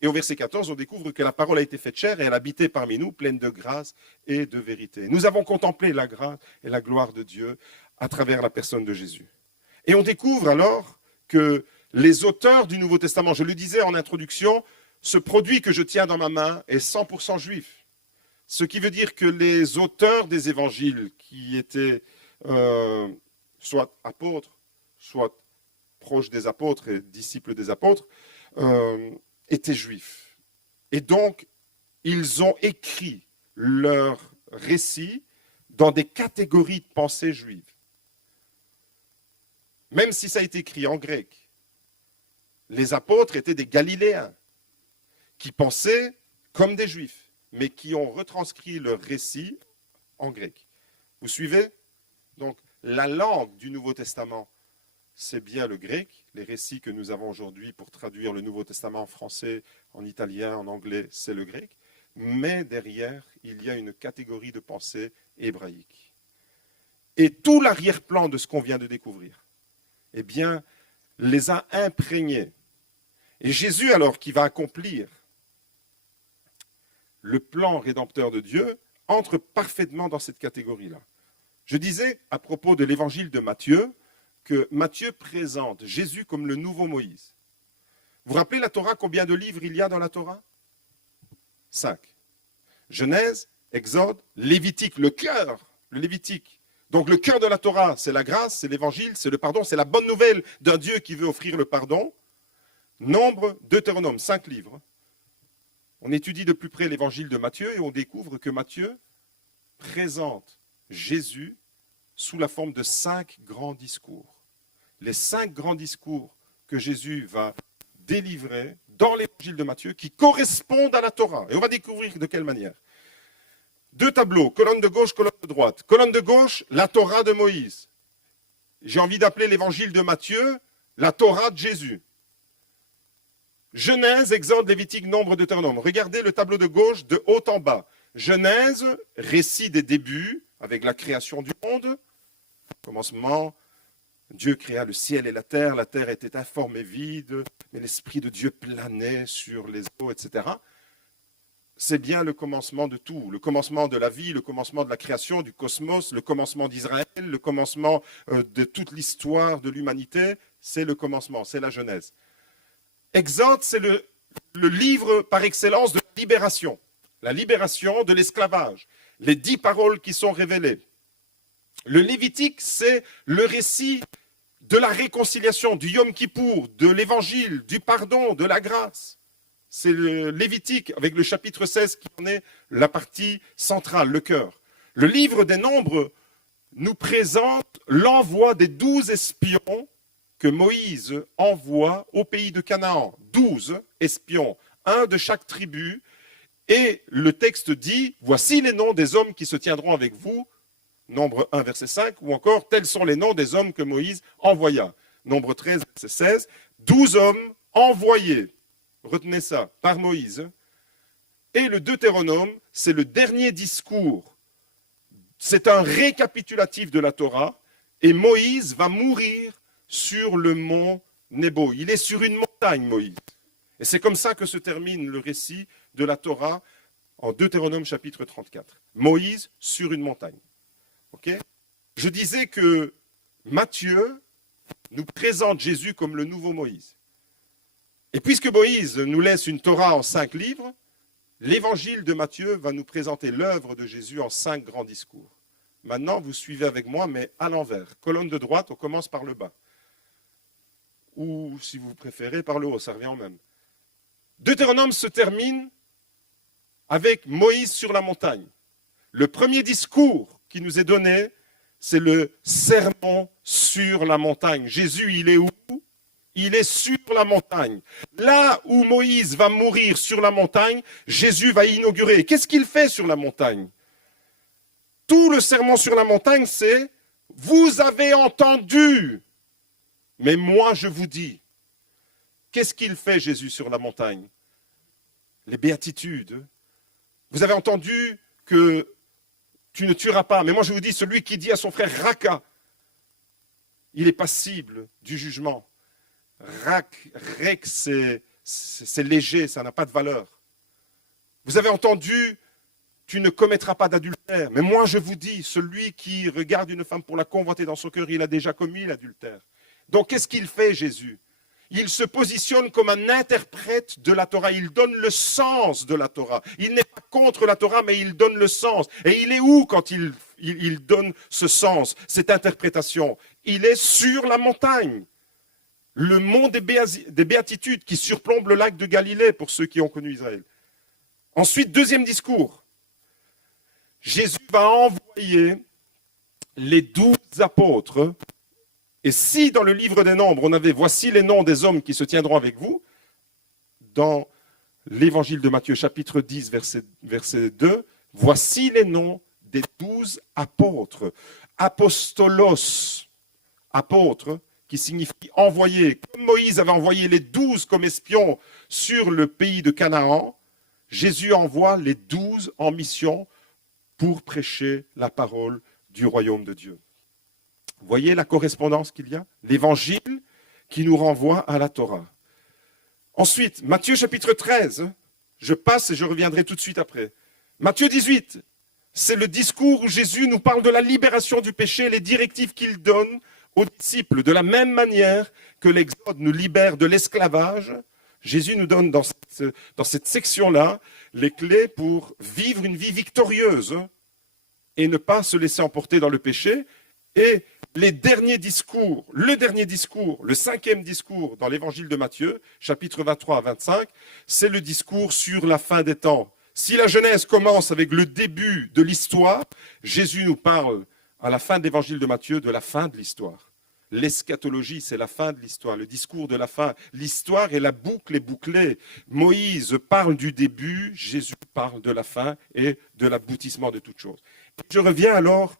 et au verset 14, on découvre que la parole a été faite chair et elle habitait parmi nous, pleine de grâce et de vérité. Nous avons contemplé la grâce et la gloire de Dieu à travers la personne de Jésus. Et on découvre alors que les auteurs du Nouveau Testament, je le disais en introduction, ce produit que je tiens dans ma main est 100% juif. Ce qui veut dire que les auteurs des évangiles, qui étaient soit apôtres, soit proches des apôtres et disciples des apôtres, étaient juifs. Et donc, ils ont écrit leurs récits dans des catégories de pensée juives. Même si ça a été écrit en grec, les apôtres étaient des Galiléens qui pensaient comme des Juifs, mais qui ont retranscrit leur récit en grec. Vous suivez? Donc, la langue du Nouveau Testament, c'est bien le grec. Les récits que nous avons aujourd'hui pour traduire le Nouveau Testament en français, en italien, en anglais, c'est le grec. Mais derrière, il y a une catégorie de pensée hébraïque. Et tout l'arrière-plan de ce qu'on vient de découvrir eh bien, les a imprégnés. Et Jésus, alors, qui va accomplir le plan rédempteur de Dieu, entre parfaitement dans cette catégorie-là. Je disais, à propos de l'évangile de Matthieu, que Matthieu présente Jésus comme le nouveau Moïse. Vous vous rappelez la Torah, combien de livres il y a dans la Torah? 5. Genèse, Exode, Lévitique, le cœur, le Lévitique. Donc le cœur de la Torah, c'est la grâce, c'est l'évangile, c'est le pardon, c'est la bonne nouvelle d'un Dieu qui veut offrir le pardon. Nombre, Deutéronome, 5 livres. On étudie de plus près l'évangile de Matthieu et on découvre que Matthieu présente Jésus sous la forme de 5 grands discours. Les 5 grands discours que Jésus va délivrer dans l'évangile de Matthieu qui correspondent à la Torah. Et on va découvrir de quelle manière. 2 tableaux, colonne de gauche, colonne de droite. Colonne de gauche, la Torah de Moïse. J'ai envie d'appeler l'évangile de Matthieu la Torah de Jésus. Genèse, Exode, Lévitique, Nombre, Deutéronome. Regardez le tableau de gauche de haut en bas. Genèse, récit des débuts avec la création du monde. Commencement, Dieu créa le ciel et la terre était informe et vide, mais l'Esprit de Dieu planait sur les eaux, etc. C'est bien le commencement de tout, le commencement de la vie, le commencement de la création, du cosmos, le commencement d'Israël, le commencement de toute l'histoire de l'humanité, c'est le commencement, c'est la Genèse. Exode, c'est le livre par excellence de la libération de l'esclavage, les 10 paroles qui sont révélées. Le Lévitique, c'est le récit de la réconciliation, du Yom Kippour, de l'évangile, du pardon, de la grâce. C'est le Lévitique avec le chapitre 16 qui en est la partie centrale, le cœur. Le livre des Nombres nous présente l'envoi des 12 espions que Moïse envoie au pays de Canaan. 12 espions, un de chaque tribu. Et le texte dit, voici les noms des hommes qui se tiendront avec vous. Nombre 1, verset 5, ou encore, tels sont les noms des hommes que Moïse envoya. Nombre 13, verset 16, 12 hommes envoyés, retenez ça, par Moïse. Et le Deutéronome, c'est le dernier discours. C'est un récapitulatif de la Torah, et Moïse va mourir sur le mont Nebo. Il est sur une montagne, Moïse. Et c'est comme ça que se termine le récit de la Torah en Deutéronome chapitre 34. Moïse sur une montagne. Okay. Je disais que Matthieu nous présente Jésus comme le nouveau Moïse. Et puisque Moïse nous laisse une Torah en 5 livres, l'évangile de Matthieu va nous présenter l'œuvre de Jésus en 5 grands discours. Maintenant, vous suivez avec moi, mais à l'envers. Colonne de droite, on commence par le bas. Ou, si vous préférez, par le haut, ça revient au même. Deutéronome se termine avec Moïse sur la montagne. Le premier discours qui nous est donné, c'est le sermon sur la montagne. Jésus, il est où? Il est sur la montagne. Là où Moïse va mourir sur la montagne, Jésus va inaugurer. Qu'est-ce qu'il fait sur la montagne? Tout le sermon sur la montagne, c'est « Vous avez entendu, mais moi je vous dis ». Qu'est-ce qu'il fait Jésus sur la montagne? Les béatitudes. Vous avez entendu que tu ne tueras pas. Mais moi je vous dis, celui qui dit à son frère « Raka », il est passible du jugement. Rek, c'est léger, ça n'a pas de valeur. Vous avez entendu « Tu ne commettras pas d'adultère ». Mais moi je vous dis, celui qui regarde une femme pour la convoiter dans son cœur, il a déjà commis l'adultère. Donc qu'est-ce qu'il fait Jésus? Il se positionne comme un interprète de la Torah. Il donne le sens de la Torah. Il n'est pas contre la Torah, mais il donne le sens. Et il est où quand il donne ce sens, cette interprétation? Il est sur la montagne. Le mont des Béatitudes qui surplombe le lac de Galilée pour ceux qui ont connu Israël. Ensuite, deuxième discours. Jésus va envoyer les 12 apôtres. Et si dans le livre des Nombres, on avait « Voici les noms des hommes qui se tiendront avec vous », dans l'évangile de Matthieu, chapitre 10, verset 2, « Voici les noms des 12 apôtres ». Apostolos, apôtre, qui signifie « envoyé ». Comme Moïse avait envoyé les 12 comme espions sur le pays de Canaan, Jésus envoie les 12 en mission pour prêcher la parole du royaume de Dieu. Vous voyez la correspondance qu'il y a? L'évangile qui nous renvoie à la Torah. Ensuite, Matthieu chapitre 13, je passe et je reviendrai tout de suite après. Matthieu 18, c'est le discours où Jésus nous parle de la libération du péché, les directives qu'il donne aux disciples. De la même manière que l'Exode nous libère de l'esclavage, Jésus nous donne dans cette section-là les clés pour vivre une vie victorieuse et ne pas se laisser emporter dans le péché. Et le dernier discours, le cinquième discours dans l'évangile de Matthieu, chapitre 23 à 25, c'est le discours sur la fin des temps. Si la Genèse commence avec le début de l'histoire, Jésus nous parle à la fin de l'évangile de Matthieu de la fin de l'histoire. L'eschatologie, c'est la fin de l'histoire, le discours de la fin. L'histoire et la boucle est bouclée. Moïse parle du début, Jésus parle de la fin et de l'aboutissement de toute chose. Je reviens alors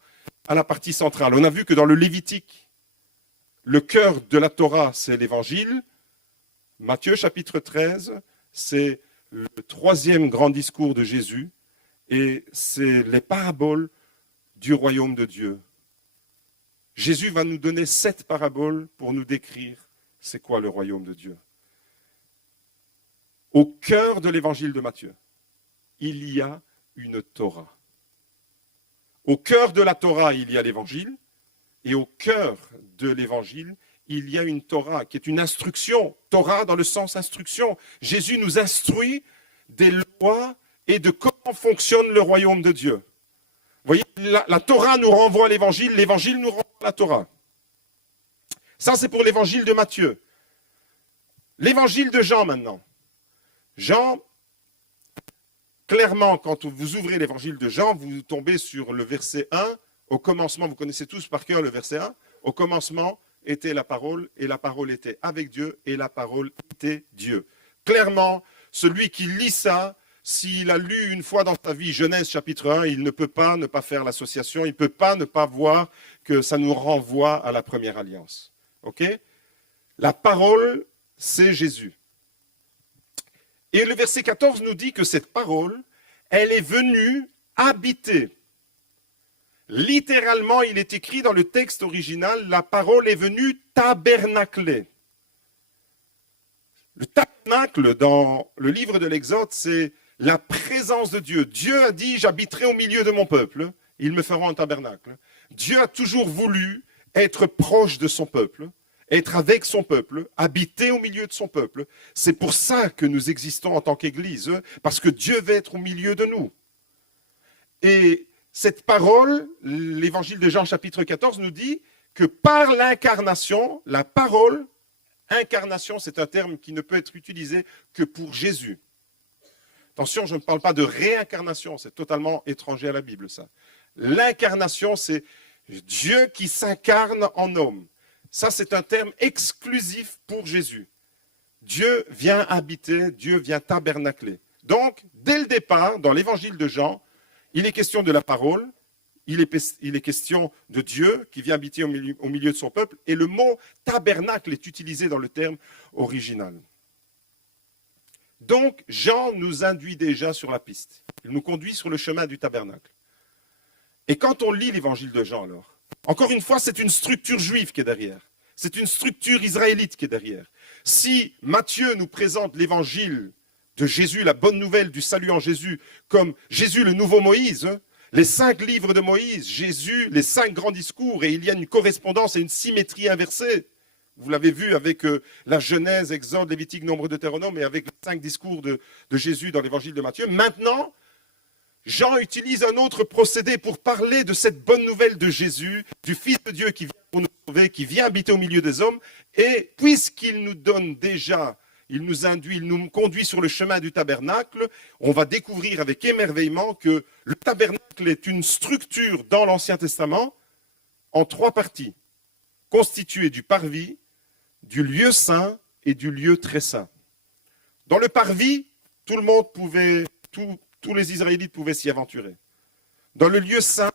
à la partie centrale. On a vu que dans le Lévitique, le cœur de la Torah, c'est l'évangile. Matthieu chapitre 13, c'est le troisième grand discours de Jésus et c'est les paraboles du royaume de Dieu. Jésus va nous donner 7 paraboles pour nous décrire c'est quoi le royaume de Dieu. Au cœur de l'évangile de Matthieu, il y a une Torah. Au cœur de la Torah, il y a l'évangile, et au cœur de l'évangile, il y a une Torah qui est une instruction. Torah dans le sens instruction. Jésus nous instruit des lois et de comment fonctionne le royaume de Dieu. Vous voyez, la Torah nous renvoie à l'évangile nous renvoie à la Torah. Ça, c'est pour l'évangile de Matthieu. L'évangile de Jean maintenant. Jean, clairement, quand vous ouvrez l'évangile de Jean, vous tombez sur le verset 1. Au commencement, vous connaissez tous par cœur le verset 1. Au commencement était la parole, et la parole était avec Dieu, et la parole était Dieu. Clairement, celui qui lit ça, s'il a lu une fois dans sa vie Genèse chapitre 1, il ne peut pas ne pas faire l'association, il ne peut pas ne pas voir que ça nous renvoie à la première alliance. Ok? La parole, c'est Jésus. Et le verset 14 nous dit que cette parole, elle est venue habiter. Littéralement, il est écrit dans le texte original, la parole est venue tabernacler. Le tabernacle, dans le livre de l'Exode, c'est la présence de Dieu. Dieu a dit, j'habiterai au milieu de mon peuple, ils me feront un tabernacle. Dieu a toujours voulu être proche de son peuple, être avec son peuple, habiter au milieu de son peuple. C'est pour ça que nous existons en tant qu'Église, parce que Dieu veut être au milieu de nous. Et cette parole, l'évangile de Jean chapitre 14 nous dit que par l'incarnation, la parole, incarnation, c'est un terme qui ne peut être utilisé que pour Jésus. Attention, je ne parle pas de réincarnation, c'est totalement étranger à la Bible, ça. L'incarnation, c'est Dieu qui s'incarne en homme. Ça, c'est un terme exclusif pour Jésus. Dieu vient habiter, Dieu vient tabernacler. Donc, dès le départ, dans l'évangile de Jean, il est question de la parole, il est question de Dieu qui vient habiter au milieu de son peuple, et le mot tabernacle est utilisé dans le terme original. Donc, Jean nous induit déjà sur la piste. Il nous conduit sur le chemin du tabernacle. Et quand on lit l'évangile de Jean, alors, encore une fois, c'est une structure juive qui est derrière. C'est une structure israélite qui est derrière. Si Matthieu nous présente l'évangile de Jésus, la bonne nouvelle du salut en Jésus, comme Jésus le nouveau Moïse, les 5 livres de Moïse, Jésus, les 5 grands discours, et il y a une correspondance et une symétrie inversée. Vous l'avez vu avec la Genèse, Exode, Lévitique, Nombre, Deutéronome, et avec les 5 discours de Jésus dans l'évangile de Matthieu. Maintenant, Jean utilise un autre procédé pour parler de cette bonne nouvelle de Jésus, du Fils de Dieu qui vient pour nous sauver, qui vient habiter au milieu des hommes. Et puisqu'il nous donne déjà, il nous induit, il nous conduit sur le chemin du tabernacle, on va découvrir avec émerveillement que le tabernacle est une structure dans l'Ancien Testament en 3 parties, constituée du parvis, du lieu saint et du lieu très saint. Dans le parvis, tout le monde pouvait, tous les Israélites pouvaient s'y aventurer. Dans le lieu saint,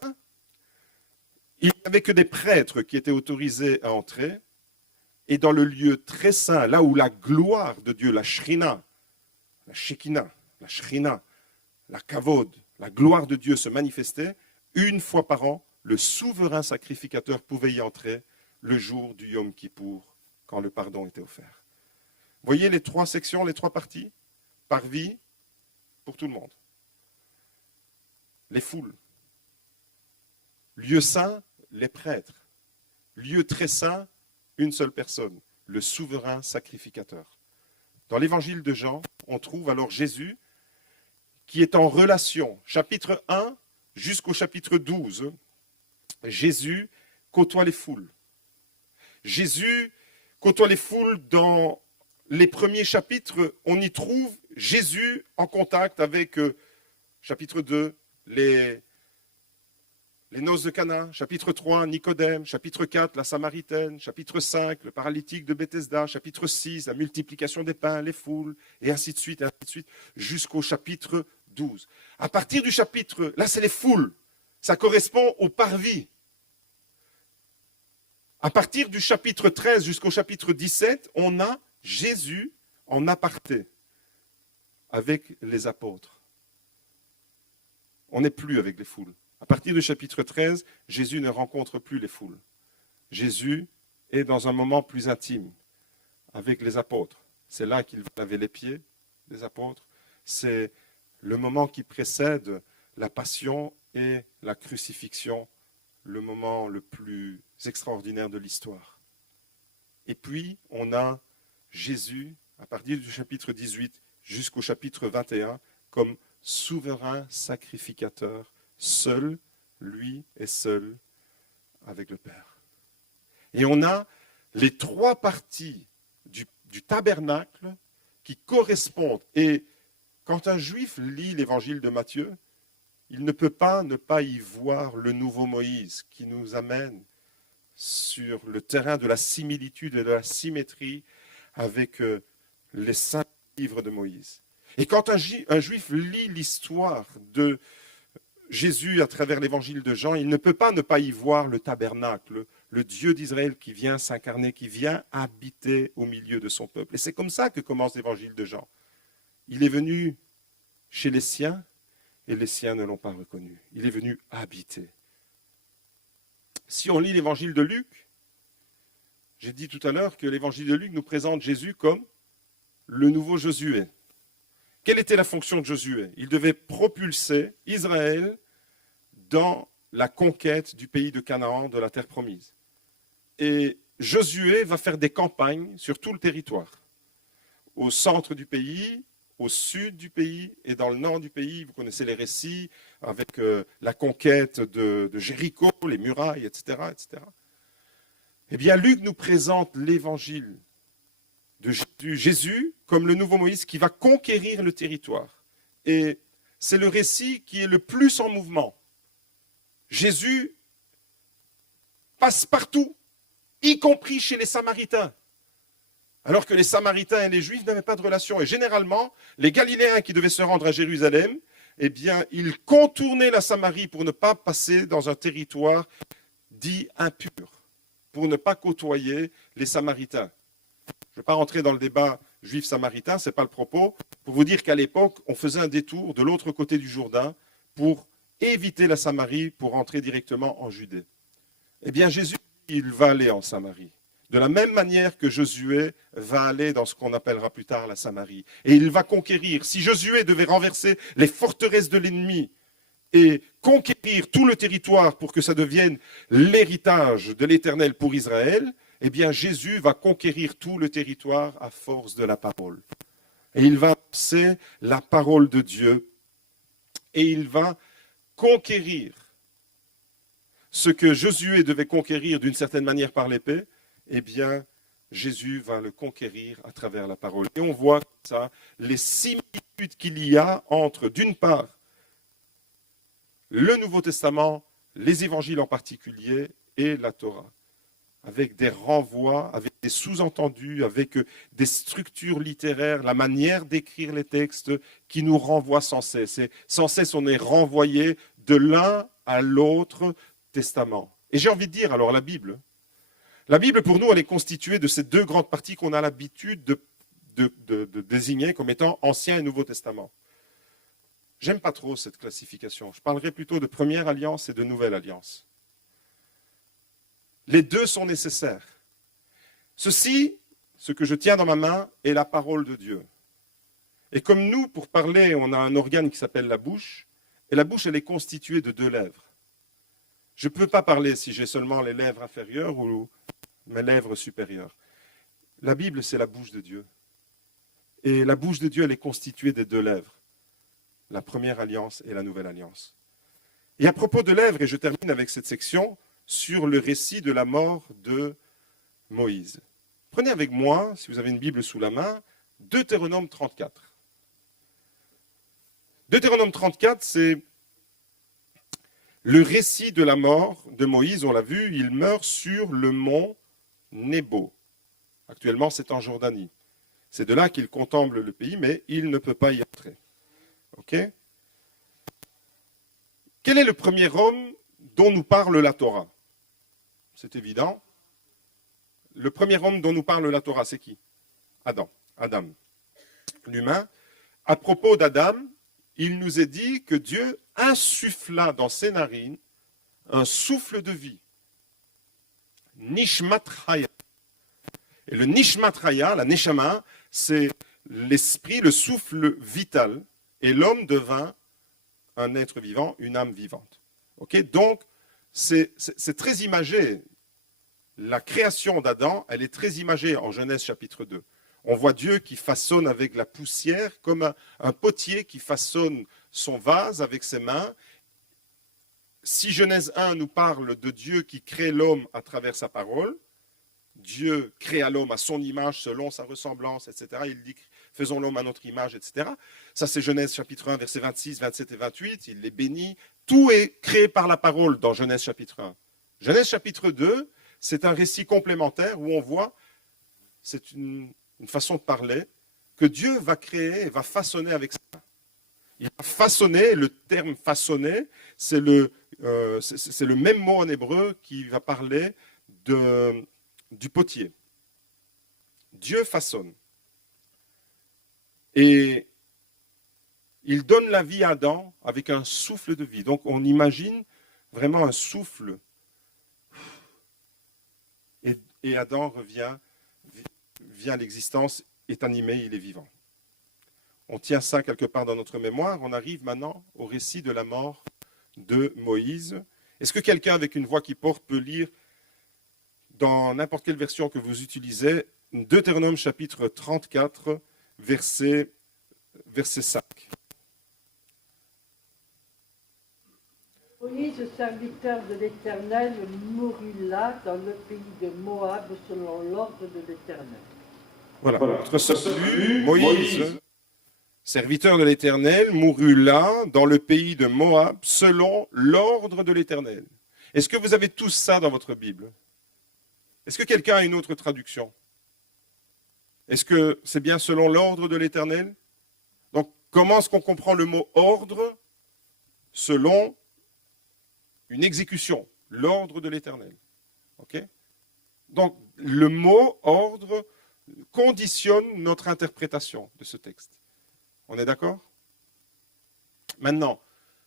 il n'y avait que des prêtres qui étaient autorisés à entrer. Et dans le lieu très saint, là où la gloire de Dieu, la shrina, la shekinah, la kavod, la gloire de Dieu se manifestait, une fois par an, le souverain sacrificateur pouvait y entrer le jour du Yom Kippour, quand le pardon était offert. Voyez les 3 sections, les 3 parties? Parvis, pour tout le monde. Les foules. Lieu saint, les prêtres. Lieu très saint, une seule personne, le souverain sacrificateur. Dans l'évangile de Jean, on trouve alors Jésus qui est en relation, chapitre 1 jusqu'au chapitre 12. Jésus côtoie les foules. Jésus côtoie les foules dans les premiers chapitres. On y trouve Jésus en contact avec, chapitre 2, les noces de Cana, chapitre 3, Nicodème, chapitre 4, la Samaritaine, chapitre 5, le paralytique de Bethesda, chapitre 6, la multiplication des pains, les foules, et ainsi de suite, jusqu'au chapitre 12. À partir du chapitre, là c'est les foules, ça correspond au parvis. À partir du chapitre 13 jusqu'au chapitre 17, on a Jésus en aparté avec les apôtres. On n'est plus avec les foules. À partir du chapitre 13, Jésus ne rencontre plus les foules. Jésus est dans un moment plus intime avec les apôtres. C'est là qu'il va laver les pieds des apôtres. C'est le moment qui précède la passion et la crucifixion, le moment le plus extraordinaire de l'histoire. Et puis, on a Jésus, à partir du chapitre 18 jusqu'au chapitre 21, comme souverain sacrificateur, seul, lui est seul avec le Père. Et on a les 3 parties du tabernacle qui correspondent. Et quand un juif lit l'évangile de Matthieu, il ne peut pas ne pas y voir le nouveau Moïse qui nous amène sur le terrain de la similitude et de la symétrie avec les 5 livres de Moïse. Et quand un juif lit l'histoire de Jésus à travers l'évangile de Jean, il ne peut pas ne pas y voir le tabernacle, le Dieu d'Israël qui vient s'incarner, qui vient habiter au milieu de son peuple. Et c'est comme ça que commence l'évangile de Jean. Il est venu chez les siens et les siens ne l'ont pas reconnu. Il est venu habiter. Si on lit l'évangile de Luc, j'ai dit tout à l'heure que l'évangile de Luc nous présente Jésus comme le nouveau Josué. Quelle était la fonction de Josué? Il devait propulser Israël dans la conquête du pays de Canaan, de la terre promise. Et Josué va faire des campagnes sur tout le territoire. Au centre du pays, au sud du pays et dans le nord du pays. Vous connaissez les récits avec la conquête de Jéricho, les murailles, etc., etc. Eh bien, Luc nous présente l'évangile de Jésus comme le nouveau Moïse qui va conquérir le territoire. Et c'est le récit qui est le plus en mouvement. Jésus passe partout, y compris chez les Samaritains. Alors que les Samaritains et les Juifs n'avaient pas de relation. Et généralement, les Galiléens qui devaient se rendre à Jérusalem, eh bien, ils contournaient la Samarie pour ne pas passer dans un territoire dit impur, pour ne pas côtoyer les Samaritains. Je ne vais pas rentrer dans le débat juif-samaritain, ce n'est pas le propos. Pour vous dire qu'à l'époque, on faisait un détour de l'autre côté du Jourdain pour éviter la Samarie, pour entrer directement en Judée. Eh bien, Jésus, il va aller en Samarie. De la même manière que Josué va aller dans ce qu'on appellera plus tard la Samarie. Et il va conquérir. Si Josué devait renverser les forteresses de l'ennemi et conquérir tout le territoire pour que ça devienne l'héritage de l'Éternel pour Israël, eh bien Jésus va conquérir tout le territoire à force de la parole. Et il va annoncer la parole de Dieu et il va conquérir ce que Josué devait conquérir d'une certaine manière par l'épée, eh bien Jésus va le conquérir à travers la parole. Et on voit ça, les similitudes qu'il y a entre, d'une part, le Nouveau Testament, les évangiles en particulier, et la Torah, avec des renvois, avec des sous-entendus, avec des structures littéraires, la manière d'écrire les textes qui nous renvoient sans cesse. Et sans cesse, on est renvoyé de l'un à l'autre testament. Et j'ai envie de dire, alors la Bible, pour nous, elle est constituée de ces 2 grandes parties qu'on a l'habitude de désigner comme étant Ancien et Nouveau Testament. J'aime pas trop cette classification. Je parlerai plutôt de Première Alliance et de Nouvelle Alliance. Les deux sont nécessaires. Ceci, ce que je tiens dans ma main, est la parole de Dieu. Et comme nous, pour parler, on a un organe qui s'appelle la bouche, et la bouche, elle est constituée de 2 lèvres. Je ne peux pas parler si j'ai seulement les lèvres inférieures ou mes lèvres supérieures. La Bible, c'est la bouche de Dieu. Et la bouche de Dieu, elle est constituée des 2 lèvres. La première alliance et la nouvelle alliance. Et à propos de lèvres, et je termine avec cette section, sur le récit de la mort de Moïse. Prenez avec moi, si vous avez une Bible sous la main, Deutéronome 34. Deutéronome 34, c'est le récit de la mort de Moïse. On l'a vu, il meurt sur le mont Nebo. Actuellement, c'est en Jordanie. C'est de là qu'il contemple le pays, mais il ne peut pas y entrer. Ok ? Quel est le premier homme dont nous parle la Torah? C'est évident. Le premier homme dont nous parle la Torah, c'est qui? Adam. Adam, l'humain. À propos d'Adam, il nous est dit que Dieu insuffla dans ses narines un souffle de vie. Nishmat Chaya. Et le Nishmat Chaya, la Neshama, c'est l'esprit, le souffle vital. Et l'homme devint un être vivant, une âme vivante. Okay? Donc, c'est très imagé. La création d'Adam, elle est très imagée en Genèse chapitre 2. On voit Dieu qui façonne avec la poussière, comme un potier qui façonne son vase avec ses mains. Si Genèse 1 nous parle de Dieu qui crée l'homme à travers sa parole, Dieu créa l'homme à son image, selon sa ressemblance, etc. Il dit, faisons l'homme à notre image, etc. Ça, c'est Genèse chapitre 1, versets 26, 27 et 28. Il les bénit. Tout est créé par la parole dans Genèse chapitre 1. Genèse chapitre 2, c'est un récit complémentaire où on voit, c'est une façon de parler, que Dieu va créer et va façonner avec sa main. Il va façonner, le terme façonner, c'est le même mot en hébreu qui va parler du potier. Dieu façonne. Et il donne la vie à Adam avec un souffle de vie. Donc on imagine vraiment un souffle. Et Adam vient à l'existence, est animé, il est vivant. On tient ça quelque part dans notre mémoire. On arrive maintenant au récit de la mort de Moïse. Est-ce que quelqu'un avec une voix qui porte peut lire dans n'importe quelle version que vous utilisez, Deutéronome chapitre 34, verset 5. Moïse, serviteur de l'Éternel, mourut là, dans le pays de Moab, selon l'ordre de l'Éternel. Voilà. Notre salut, Moïse, serviteur de l'Éternel, mourut là, dans le pays de Moab, selon l'ordre de l'Éternel. Est-ce que vous avez tous ça dans votre Bible? Est-ce que quelqu'un a une autre traduction? Est-ce que c'est bien selon l'ordre de l'Éternel? Donc, comment est-ce qu'on comprend le mot ordre? Selon une exécution, l'ordre de l'Éternel. Okay? Donc, le mot ordre conditionne notre interprétation de ce texte. On est d'accord? Maintenant,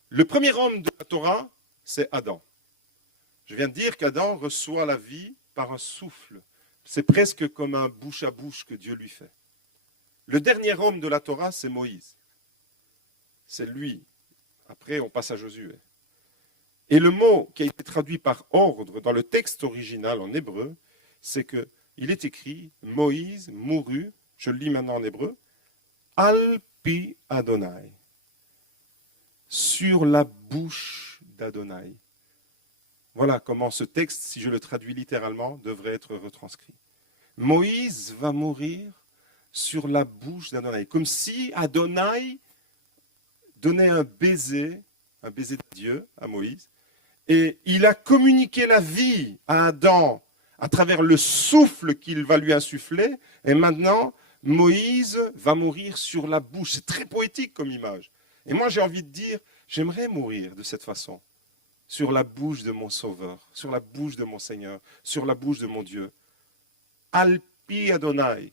le premier homme de la Torah, c'est Adam. Je viens de dire qu'Adam reçoit la vie par un souffle. C'est presque comme un bouche à bouche que Dieu lui fait. Le dernier homme de la Torah, c'est Moïse. C'est lui. Après, on passe à Josué. Et le mot qui a été traduit par ordre dans le texte original en hébreu, c'est qu'il est écrit « Moïse mourut », je le lis maintenant en hébreu, « Al pi Adonai », sur la bouche d'Adonai. Voilà comment ce texte, si je le traduis littéralement, devrait être retranscrit. Moïse va mourir sur la bouche d'Adonai, comme si Adonai donnait un baiser de Dieu à Moïse, et il a communiqué la vie à Adam à travers le souffle qu'il va lui insuffler, et maintenant, Moïse va mourir sur la bouche. C'est très poétique comme image. Et moi, j'ai envie de dire, j'aimerais mourir de cette façon. Sur la bouche de mon Sauveur, sur la bouche de mon Seigneur, sur la bouche de mon Dieu. Alpi Adonai.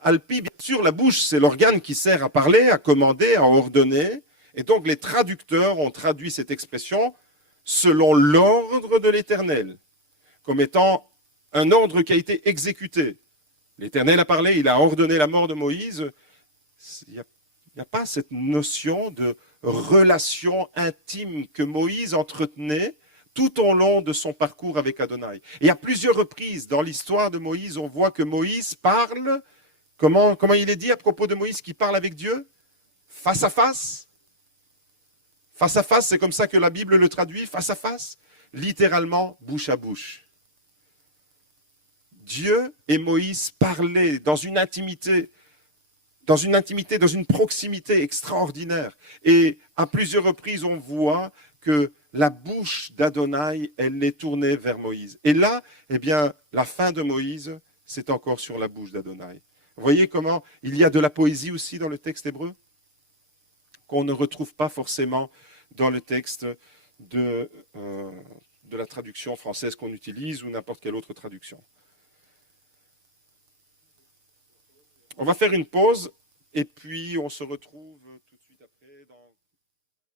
Alpi, bien sûr, la bouche, c'est l'organe qui sert à parler, à commander, à ordonner. Et donc, les traducteurs ont traduit cette expression selon l'ordre de l'Éternel. comme étant un ordre qui a été exécuté. L'Éternel a parlé, il a ordonné la mort de Moïse. Il n'y a pas cette notion de relation intime que Moïse entretenait tout au long de son parcours avec Adonai. Et à plusieurs reprises dans l'histoire de Moïse, on voit que Moïse parle, comment il est dit à propos de Moïse qui parle avec Dieu? Face à face. Face à face, c'est comme ça que la Bible le traduit, face à face. Littéralement, bouche à bouche. Dieu et Moïse parlaient dans une intimité, dans une proximité extraordinaire. Et à plusieurs reprises, on voit que la bouche d'Adonai, elle est tournée vers Moïse. Et là, eh bien, la fin de Moïse, c'est encore sur la bouche d'Adonai. Vous voyez comment il y a de la poésie aussi dans le texte hébreu, qu'on ne retrouve pas forcément dans le texte de la traduction française qu'on utilise ou n'importe quelle autre traduction. On va faire une pause et puis on se retrouve